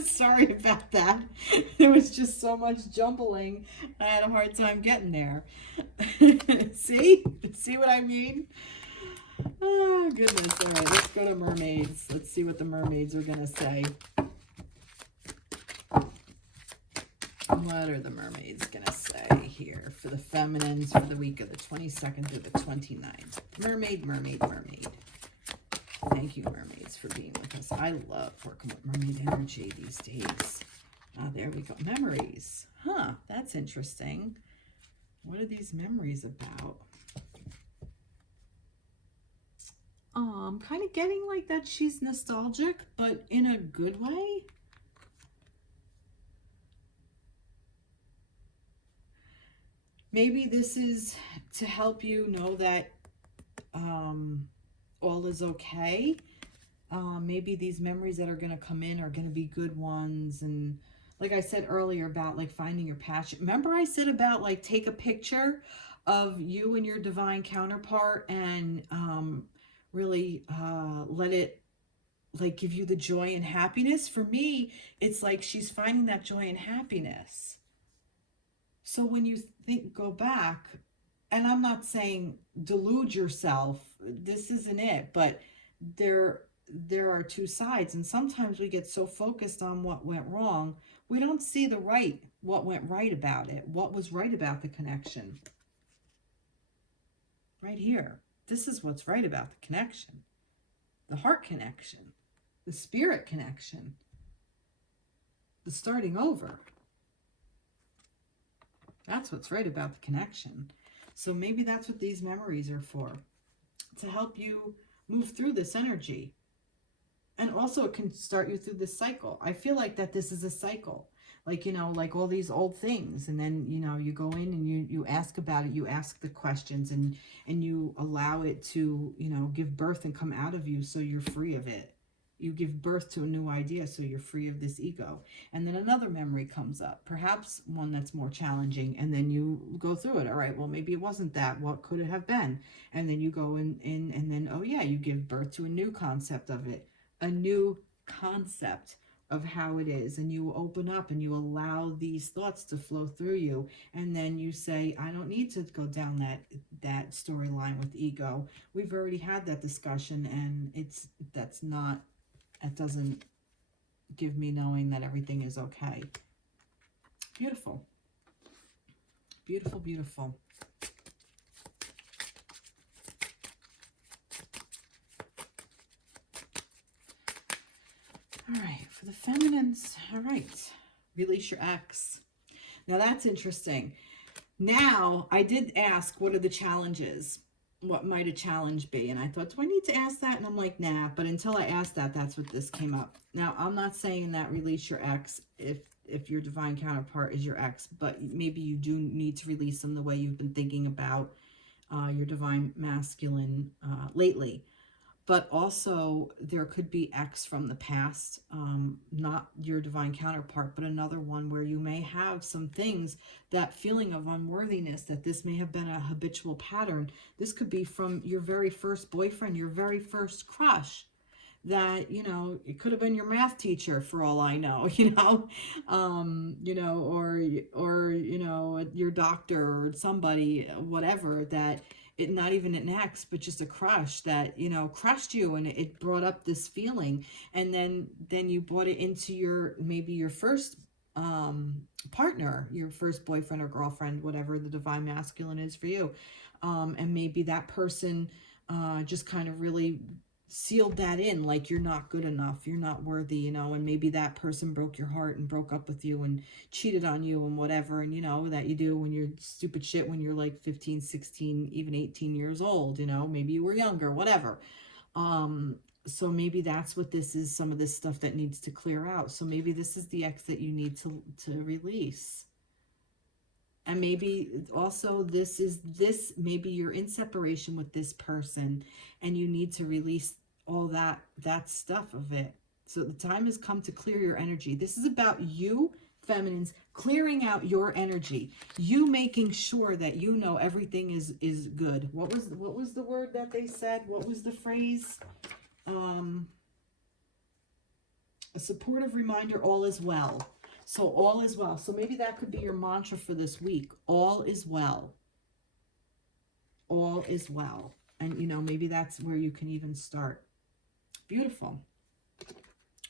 Sorry about that. There was just so much jumbling. I had a hard time getting there. See what I mean? Oh, goodness. All right, let's go to mermaids. Let's see what the mermaids are going to say. What are the mermaids going to say here for the feminines for the week of the 22nd to the 29th? Mermaid, mermaid, mermaid. Thank you, mermaids, for being with us. I love working with mermaid energy these days. Ah, there we go. Memories. Huh, that's interesting. What are these memories about? I'm kind of getting like that she's nostalgic, but in a good way. Maybe this is to help you know that all is okay. Maybe these memories that are going to come in are going to be good ones. And like I said earlier about like finding your passion. Remember I said about like take a picture of you and your divine counterpart and really let it like give you the joy and happiness. For me, it's like she's finding that joy and happiness. So when you think, go back, and I'm not saying delude yourself, this isn't it, but there are two sides, and sometimes we get so focused on what went wrong, we don't see the right, what went right about it, what was right about the connection. Right here, this is what's right about the connection, the heart connection, the spirit connection, the starting over. That's what's right about the connection. So maybe that's what these memories are for, to help you move through this energy. And also it can start you through this cycle. I feel like that this is a cycle. Like, you know, like all these old things. And then, you know, you go in and you ask about it. You ask the questions and you allow it to, you know, give birth and come out of you so you're free of it. You give birth to a new idea so you're free of this ego. And then another memory comes up, perhaps one that's more challenging, and then you go through it. All right, well, maybe it wasn't that. What could it have been? And then you go in and then, oh yeah, you give birth to a new concept of it, a new concept of how it is, and you open up and you allow these thoughts to flow through you, and then you say, I don't need to go down that storyline with ego. We've already had that discussion, and that doesn't give me knowing that everything is okay. Beautiful. Beautiful, beautiful. All right, for the feminines, all right, release your ex. Now that's interesting. Now, I did ask, what are the challenges? What might a challenge be? And I thought, do I need to ask that? And I'm like, nah. But until I asked that, that's what this came up. Now, I'm not saying that release your ex if your divine counterpart is your ex, but maybe you do need to release them the way you've been thinking about your divine masculine lately. But also, there could be ex from the past, not your divine counterpart, but another one where you may have some things, that feeling of unworthiness, that this may have been a habitual pattern. This could be from your very first boyfriend, your very first crush, that, you know, it could have been your math teacher for all I know, you know, or, you know, your doctor or somebody, whatever, that it, not even an ex, but just a crush that, you know, crushed you, and it brought up this feeling. And then you brought it into your, maybe your first partner, your first boyfriend or girlfriend, whatever the divine masculine is for you. And maybe that person just kind of really sealed that in, like you're not good enough, you're not worthy, you know, and maybe that person broke your heart and broke up with you and cheated on you and whatever, and you know, that you do when you're stupid shit when you're like 15, 16, even 18 years old, you know, maybe you were younger, whatever. So maybe that's what this is, some of this stuff that needs to clear out. So maybe this is the ex that you need to release. And maybe also maybe you're in separation with this person and you need to release all that stuff of it. So the time has come to clear your energy. This is about you, feminines, clearing out your energy. You making sure that you know everything is good. What was the word that they said? What was the phrase? A supportive reminder, all is well. So all is well. So maybe that could be your mantra for this week. All is well. All is well. And, you know, maybe that's where you can even start. Beautiful.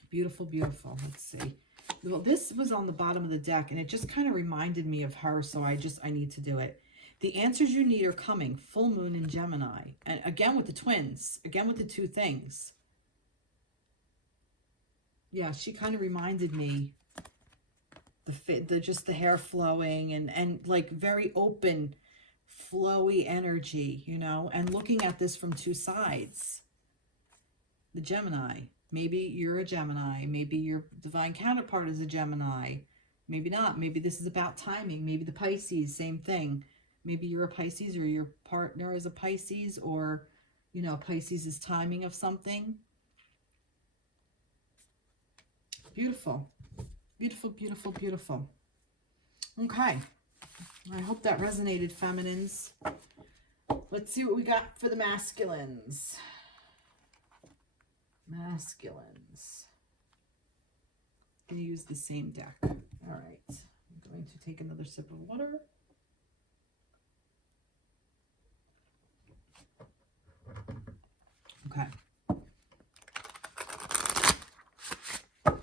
Beautiful, beautiful. Let's see. Well, this was on the bottom of the deck, and it just kind of reminded me of her, so I need to do it. The answers you need are coming. Full moon in Gemini. And again with the twins. Again with the two things. Yeah, she kind of reminded me. Just the hair flowing and like very open, flowy energy, you know, and looking at this from two sides. The Gemini, maybe you're a Gemini, maybe your divine counterpart is a Gemini, maybe not, maybe this is about timing, maybe the Pisces, same thing, maybe you're a Pisces or your partner is a Pisces, or You know, Pisces is timing of something. Beautiful. Beautiful, beautiful, beautiful. Okay. I hope that resonated, feminines. Let's see what we got for the masculines. Masculines. I'm going to use the same deck. All right. I'm going to take another sip of water. Okay. All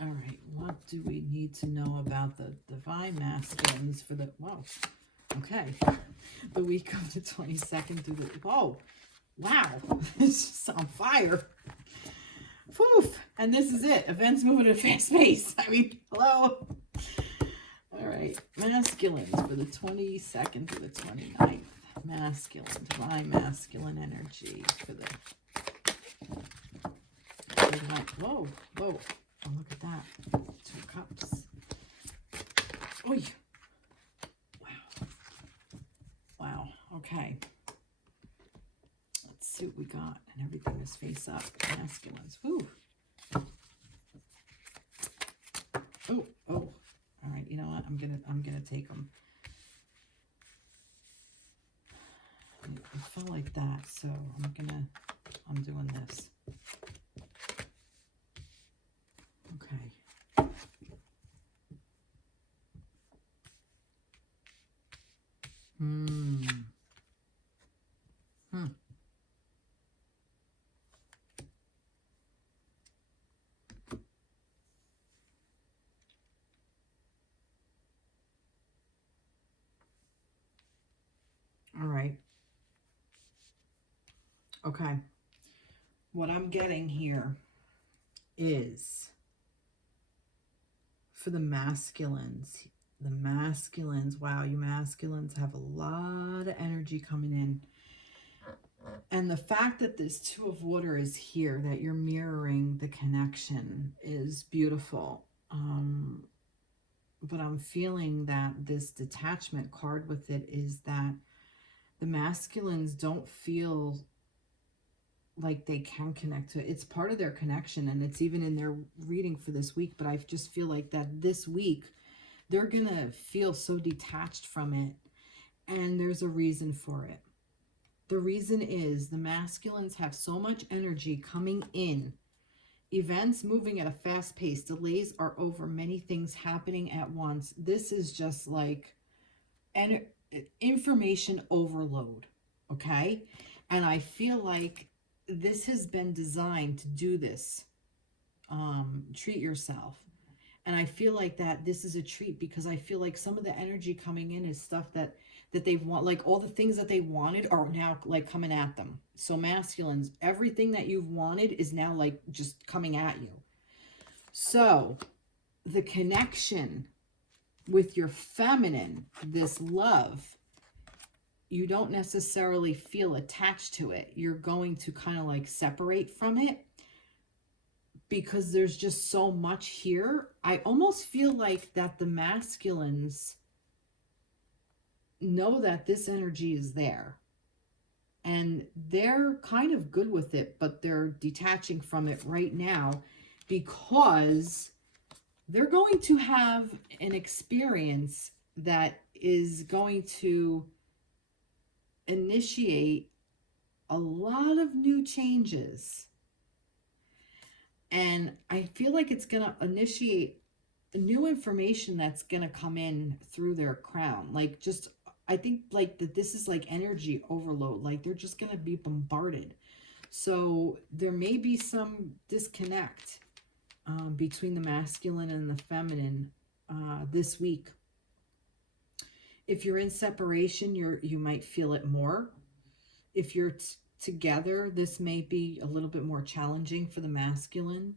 right. What do we need to know about the divine masculines for the... Whoa. Okay. The week of the 22nd through the... Whoa. Wow. It's just on fire. Poof. And this is it. Events moving at a fast pace. I mean, hello. All right. Masculines for the 22nd to the 29th. Masculine, divine masculine energy for the... Whoa. Whoa. Oh, look at that. 2 cups. Oy. Wow. Wow. Okay. Let's see what we got. And everything is face up. Masculines. Whew. Oh. All right. You know what? I'm gonna take them. It felt like that, so I'm doing this. Okay. All right. Okay. What I'm getting here is for the masculines. The masculines, wow, you masculines have a lot of energy coming in. And the fact that this 2 of water is here, that you're mirroring the connection, is beautiful. But I'm feeling that this detachment card with it is that the masculines don't feel like they can connect to it. It's part of their connection, and it's even in their reading for this week. But I just feel like that this week, they're going to feel so detached from it. And there's a reason for it. The reason is the masculines have so much energy coming in. Events moving at a fast pace. Delays are over. Many things happening at once. This is just like information overload. Okay? And I feel like this has been designed to do this. Treat yourself. And I feel like that this is a treat, because I feel like some of the energy coming in is stuff that they want, like all the things that they wanted are now like coming at them. So masculines, everything that you've wanted is now like just coming at you. So the connection with your feminine, this love, you don't necessarily feel attached to it. You're going to kind of like separate from it, because there's just so much here. I almost feel like that the masculines know that this energy is there. And they're kind of good with it, but they're detaching from it right now, because they're going to have an experience that is going to initiate a lot of new changes. And I feel like it's going to initiate new information that's going to come in through their crown. Like just, I think like that this is like energy overload. Like they're just going to be bombarded. So there may be some disconnect between the masculine and the feminine this week. If you're in separation, you might feel it more. If you're together, this may be a little bit more challenging for the masculine.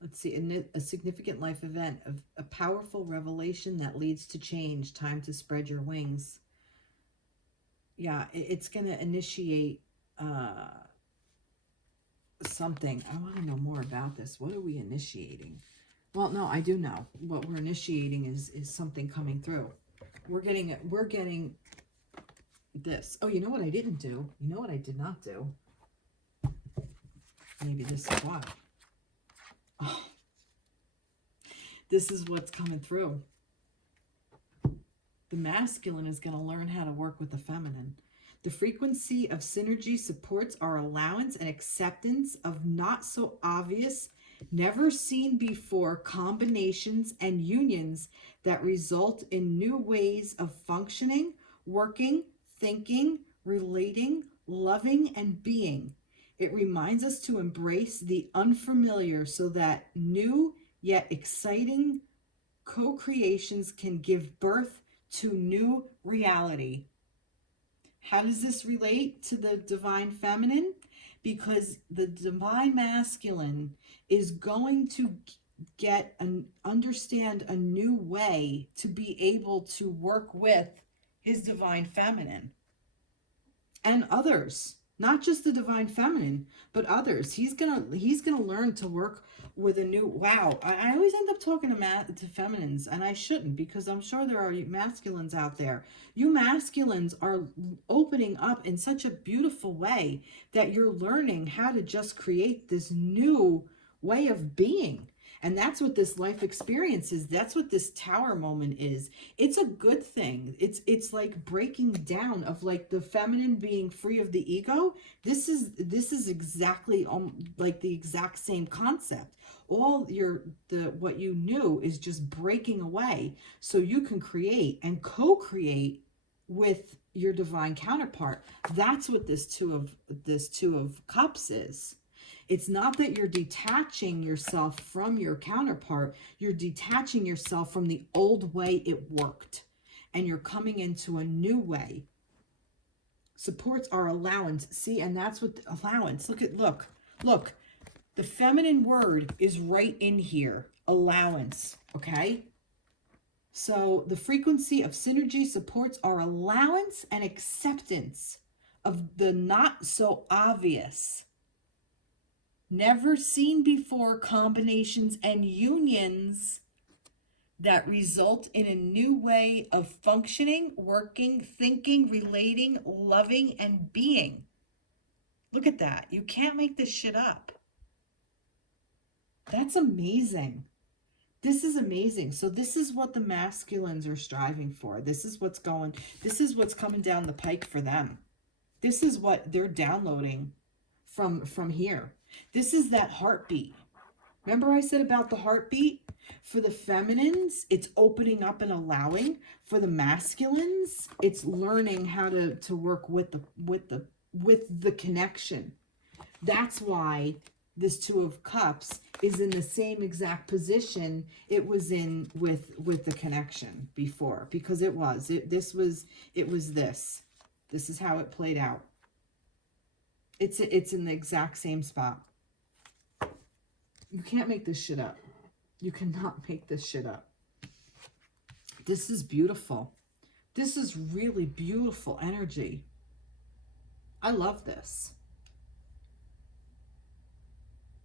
Let's see, a significant life event, a powerful revelation that leads to change, time to spread your wings. Yeah, it's going to initiate something. I want to know more about this. What are we initiating? Well, no, I do know. What we're initiating is something coming through. We're getting this. Oh, you know what I didn't do? You know what I did not do? Maybe this is why. Oh, this is what's coming through. The masculine is going to learn how to work with the feminine. The frequency of synergy supports our allowance and acceptance of not so obvious, never seen before combinations and unions that result in new ways of functioning, working, thinking, relating, loving, and being. It reminds us to embrace the unfamiliar so that new yet exciting co-creations can give birth to new reality. How does this relate to the divine feminine? Because the divine masculine is going to understand a new way to be able to work with his divine feminine and others. Not just the divine feminine, but others. He's gonna learn to work with a new. Wow, I always end up talking to feminines, and I shouldn't, because I'm sure there are masculines out there. You masculines are opening up in such a beautiful way that you're learning how to just create this new way of being. And that's what this life experience is. That's what this tower moment is. It's a good thing. It's like breaking down of like the feminine being free of the ego. This is exactly like the exact same concept. All what you knew is just breaking away so you can create and co-create with your divine counterpart. That's what this two of cups is. It's not that you're detaching yourself from your counterpart. You're detaching yourself from the old way it worked. And you're coming into a new way. Supports our allowance. See, and that's what the allowance. Look. The feminine word is right in here. Allowance. Okay? So the frequency of synergy supports our allowance and acceptance of the not so obvious, never seen before combinations and unions that result in a new way of functioning, working, thinking, relating, loving, and being. Look at that. You can't make this shit up. That's amazing. This is amazing. So this is what the masculines are striving for. This is what's coming down the pike for them. This is what they're downloading from here. This is that heartbeat. Remember I said about the heartbeat? For the feminines, it's opening up and allowing. For the masculines, it's learning how to work with the connection. That's why this Two of Cups is in the same exact position it was in with the connection before, because this is how it played out. It's in the exact same spot. You can't make this shit up. You cannot make this shit up. This is beautiful. This is really beautiful energy. I love this.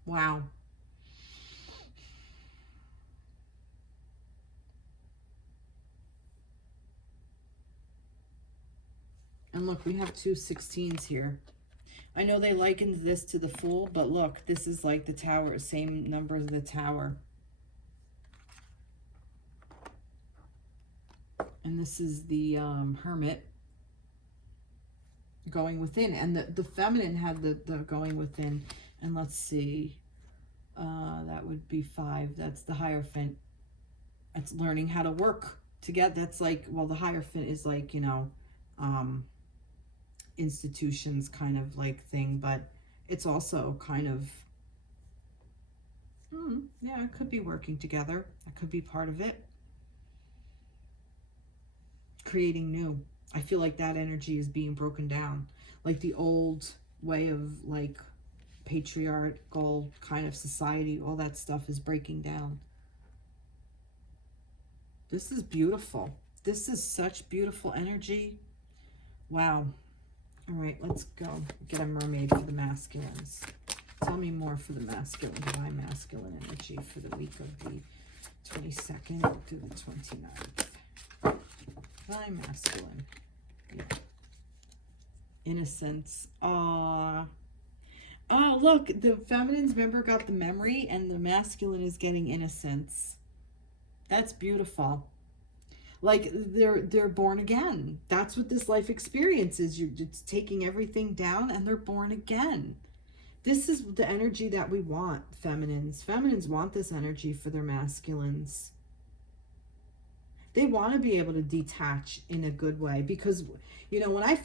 Wow. And look, we have 2 16s here. I know they likened this to the Fool, but look, this is like the Tower, same number as the Tower. And this is the Hermit going within. And the feminine had the going within. And let's see, that would be 5. That's the Hierophant. It's learning how to work together. That's like, well, the Hierophant is like, you know, institutions kind of like thing, but it's also kind of, yeah, it could be working together. That could be part of it. Creating new. I feel like that energy is being broken down. Like the old way of like patriarchal kind of society, all that stuff is breaking down. This is beautiful. This is such beautiful energy. Wow. All right, let's go get a mermaid for the masculines. Tell me more for the masculine, divine masculine energy for the week of the 22nd through the 29th. Divine masculine. Yeah. Innocence. Oh, look, the feminine's member got the memory and the masculine is getting innocence. That's beautiful. Like they're born again. That's what this life experience is. You're just taking everything down and they're born again. This is the energy that we want, feminines. Feminines want this energy for their masculines. They want to be able to detach in a good way because, you know, when I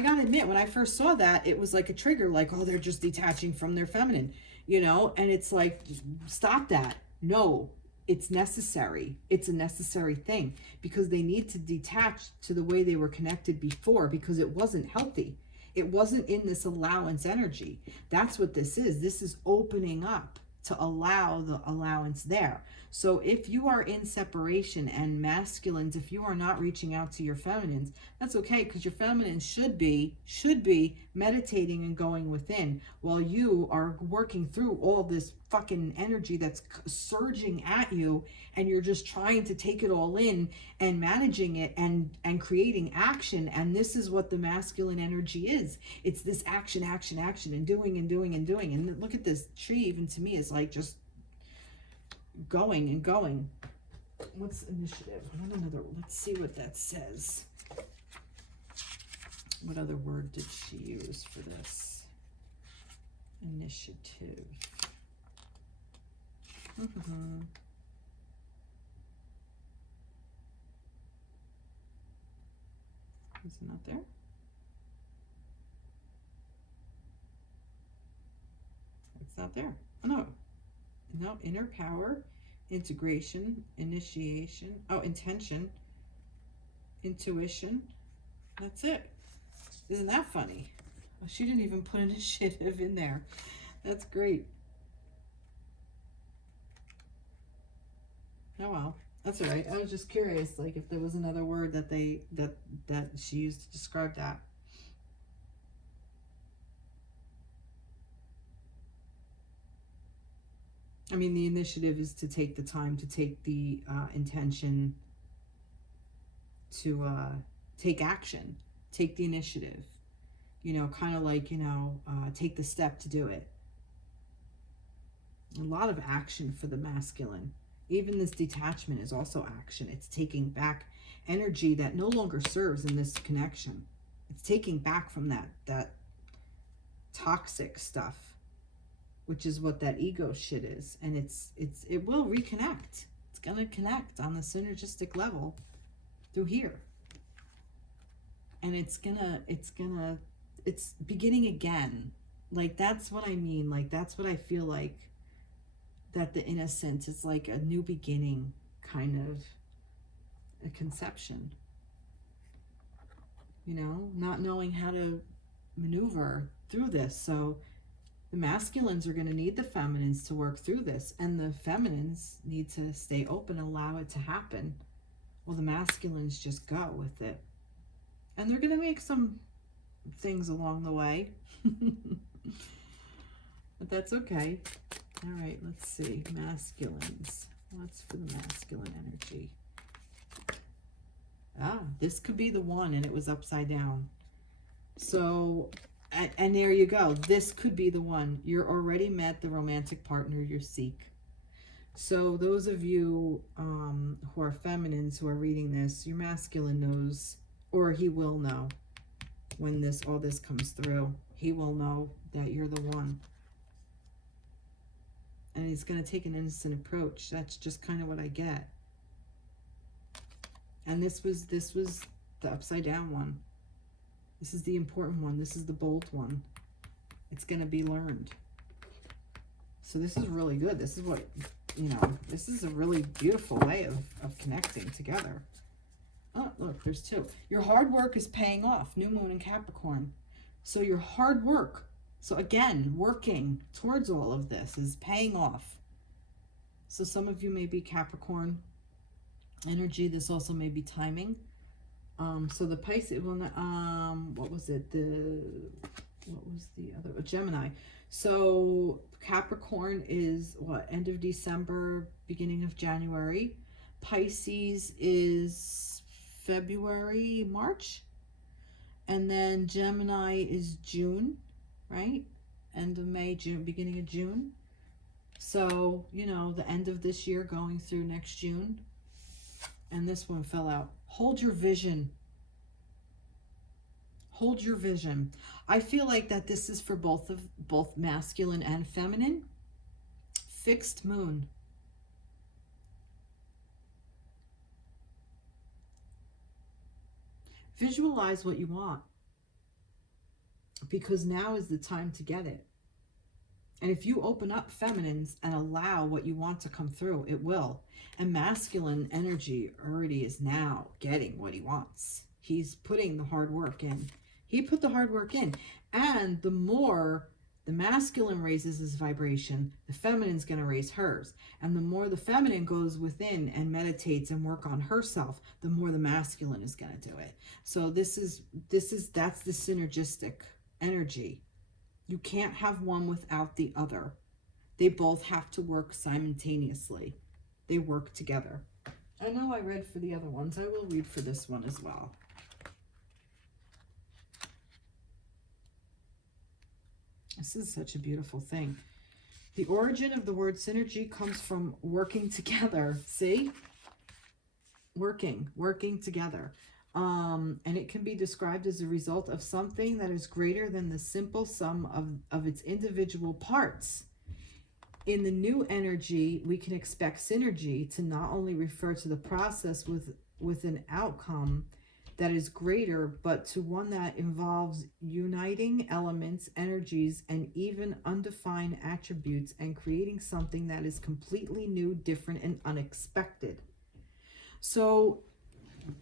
gotta admit, when I first saw that, it was like a trigger, like, oh, they're just detaching from their feminine, you know, and it's like, stop that. No, it's necessary. It's a necessary thing because they need to detach to the way they were connected before because it wasn't healthy. It wasn't in this allowance energy. That's what this is. This is opening up to allow the allowance there. So if you are in separation and masculines, if you are not reaching out to your feminines, that's okay because your feminines should be meditating and going within while you are working through all this fucking energy that's surging at you, and you're just trying to take it all in and managing it and creating action. And this is what the masculine energy is. It's this action and doing and doing and doing. And look at this tree, even to me, is like just going and going. What's initiative? I want another. Let's see what that says. What other word did she use for this? Initiative. Is it not there? It's not there. Oh, no. No, inner power, integration, initiation, intention, intuition. That's it. Isn't that funny? She didn't even put initiative in there. That's great. Oh well, that's all right. I was just curious, like if there was another word that that she used to describe that. I mean, the initiative is to take the time, to take the intention, to take action, take the initiative, you know, kind of like, you know, take the step to do it. A lot of action for the masculine. Even this detachment is also action. It's taking back energy that no longer serves in this connection. It's taking back from that toxic stuff, which is what that ego shit is. And it will reconnect. It's going to connect on the synergistic level through here. And it's beginning again. Like, that's what I mean. Like, that's what I feel like, that the innocence is like a new beginning, kind of a conception. You know, not knowing how to maneuver through this. So the masculines are going to need the feminines to work through this, and the feminines need to stay open and allow it to happen. Well, the masculines just go with it. And they're going to make some things along the way. But that's okay. All right, let's see. Masculines. What's for the masculine energy? This could be the one, and it was upside down. So, and there you go. This could be the one. You're already met the romantic partner you seek. So those of you who are feminines who are reading this, your masculine knows, or he will know when all this comes through. He will know that you're the one. And he's going to take an innocent approach. That's just kind of what I get. And this was the upside down one. This is the important one. This is the bold one. It's going to be learned. So this is really good. This is what, you know, this is a really beautiful way of connecting together. Oh, look, there's two. Your hard work is paying off. New moon in Capricorn. So your hard work, so again, working towards all of this is paying off. So some of you may be Capricorn energy. This also may be timing. So the Pisces, well, what was it? what was the other? Gemini. So Capricorn is what? End of December, beginning of January. Pisces is February, March. And then Gemini is June, right? End of May, June, beginning of June. So, you know, the end of this year going through next June. And this one fell out. Hold your vision. Hold your vision. I feel like that this is for both masculine and feminine. Fixed moon. Visualize what you want, because now is the time to get it. And if you open up feminines and allow what you want to come through, it will. And masculine energy already is now getting what he wants. He's putting the hard work in. He put the hard work in. And the more the masculine raises his vibration, the feminine's going to raise hers. And the more the feminine goes within and meditates and work on herself, the more the masculine is going to do it. So that's the synergistic energy. You can't have one without the other. They both have to work simultaneously. They work together. I know I read for the other ones. I will read for this one as well. This is such a beautiful thing. The origin of the word synergy comes from working together. See? Working together. And it can be described as a result of something that is greater than the simple sum of its individual parts. In the new energy, we can expect synergy to not only refer to the process with an outcome that is greater, but to one that involves uniting elements, energies, and even undefined attributes and creating something that is completely new, different, and unexpected. So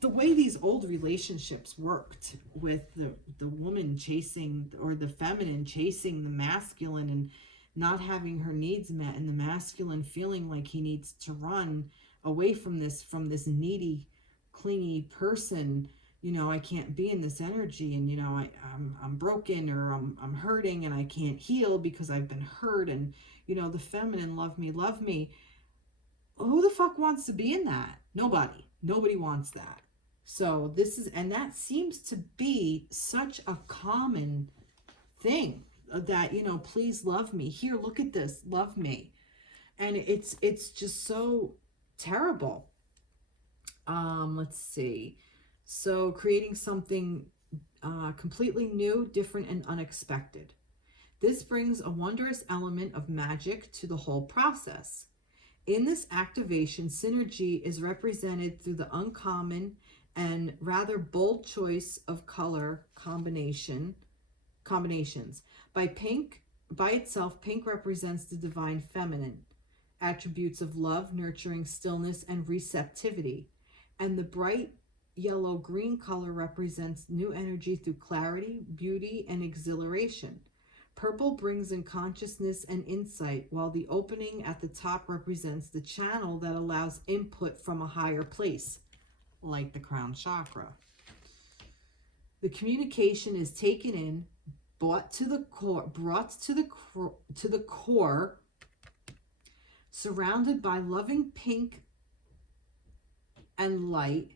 the way these old relationships worked with the woman chasing, or the feminine chasing the masculine and not having her needs met, and the masculine feeling like he needs to run away from this needy, clingy person. You know, I can't be in this energy, and you know, I'm broken, or I'm hurting, and I can't heal because I've been hurt, and you know, the feminine love me. Who the fuck wants to be in that? Nobody wants that. So and that seems to be such a common thing, that, you know, please love me. Here, look at this, love me. And it's just so terrible. Let's see. So creating something completely new, different, and unexpected. This brings a wondrous element of magic to the whole process. In this activation, synergy is represented through the uncommon and rather bold choice of color combinations. By itself, pink represents the divine feminine, attributes of love, nurturing, stillness, and receptivity. And the bright yellow-green color represents new energy through clarity, beauty, and exhilaration. Purple brings in consciousness and insight, while the opening at the top represents the channel that allows input from a higher place, like the crown chakra. The communication is taken in, brought to the core, surrounded by loving pink and light,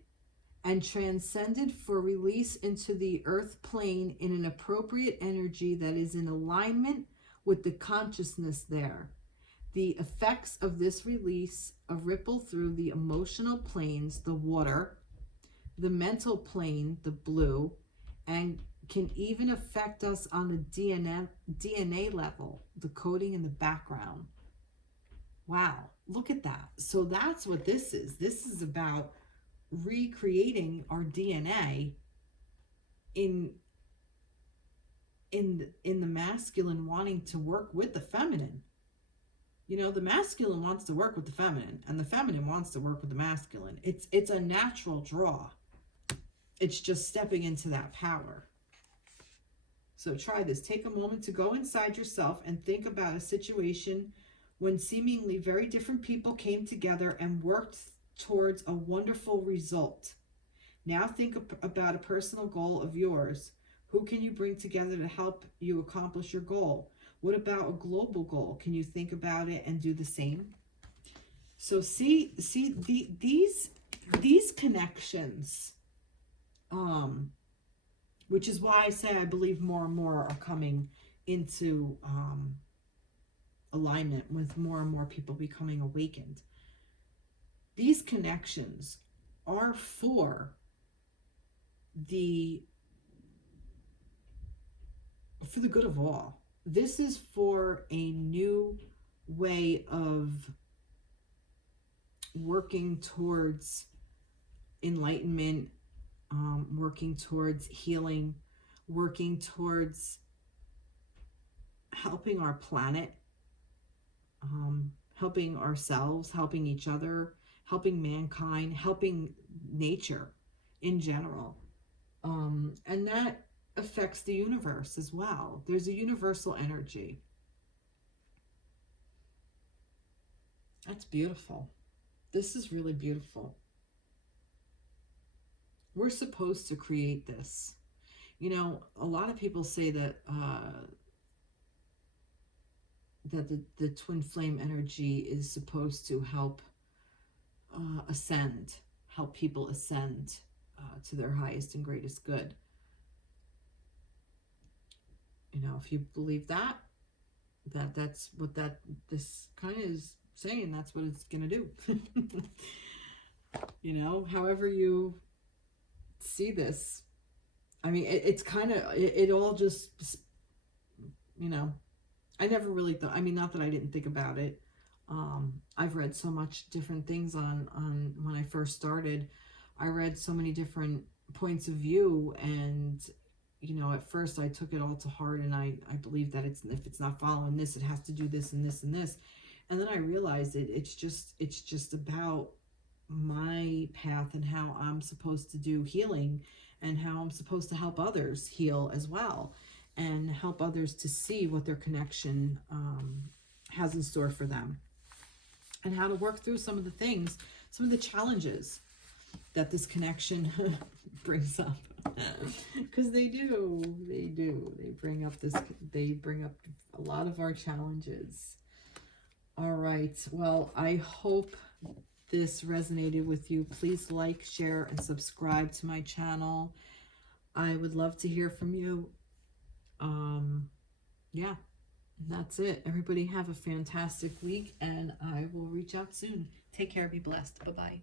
and transcended for release into the earth plane in an appropriate energy that is in alignment with the consciousness there. The effects of this release ripple through the emotional planes, the water, the mental plane, the blue, and can even affect us on the DNA level, the coding in the background. Wow, look at that. So that's what this is. This is about recreating our DNA in the masculine wanting to work with the feminine. You know, the masculine wants to work with the feminine, and the feminine wants to work with the masculine. It's a natural draw. It's just stepping into that power. So try this. Take a moment to go inside yourself and think about a situation when seemingly very different people came together and worked towards a wonderful result. Now think about a personal goal of yours Who can you bring together to help you accomplish your goal? What about a global goal? Can you think about it and do the same? So these connections, which is why I say I believe more and more are coming into alignment with more and more people becoming awakened. These connections are for the good of all. This is for a new way of working towards enlightenment, working towards healing, working towards helping our planet, helping ourselves, helping each other, helping mankind, helping nature in general. And that affects the universe as well. There's a universal energy. That's beautiful. This is really beautiful. We're supposed to create this. You know, a lot of people say that that the twin flame energy is supposed to help ascend, help people ascend to their highest and greatest good. You know, if you believe that that's what this kind of is saying, that's what it's gonna do. You know, however you see this, I mean, it's kind of, it all just, you know, I never really thought, I mean, not that I didn't think about it. I've read so much different things on when I first started. I read so many different points of view, and you know, at first I took it all to heart, and I believed that if it's not following this, it has to do this and this and this. And then I realized it's just about my path and how I'm supposed to do healing, and how I'm supposed to help others heal as well, and help others to see what their connection has in store for them, and how to work through some of the things, some of the challenges that this connection brings up. Because they bring up a lot of our challenges. All right, well, I hope this resonated with you. Please like, share, and subscribe to my channel. I would love to hear from you. Yeah, that's it. Everybody have a fantastic week, and I will reach out soon. Take care. Be blessed. Bye-bye.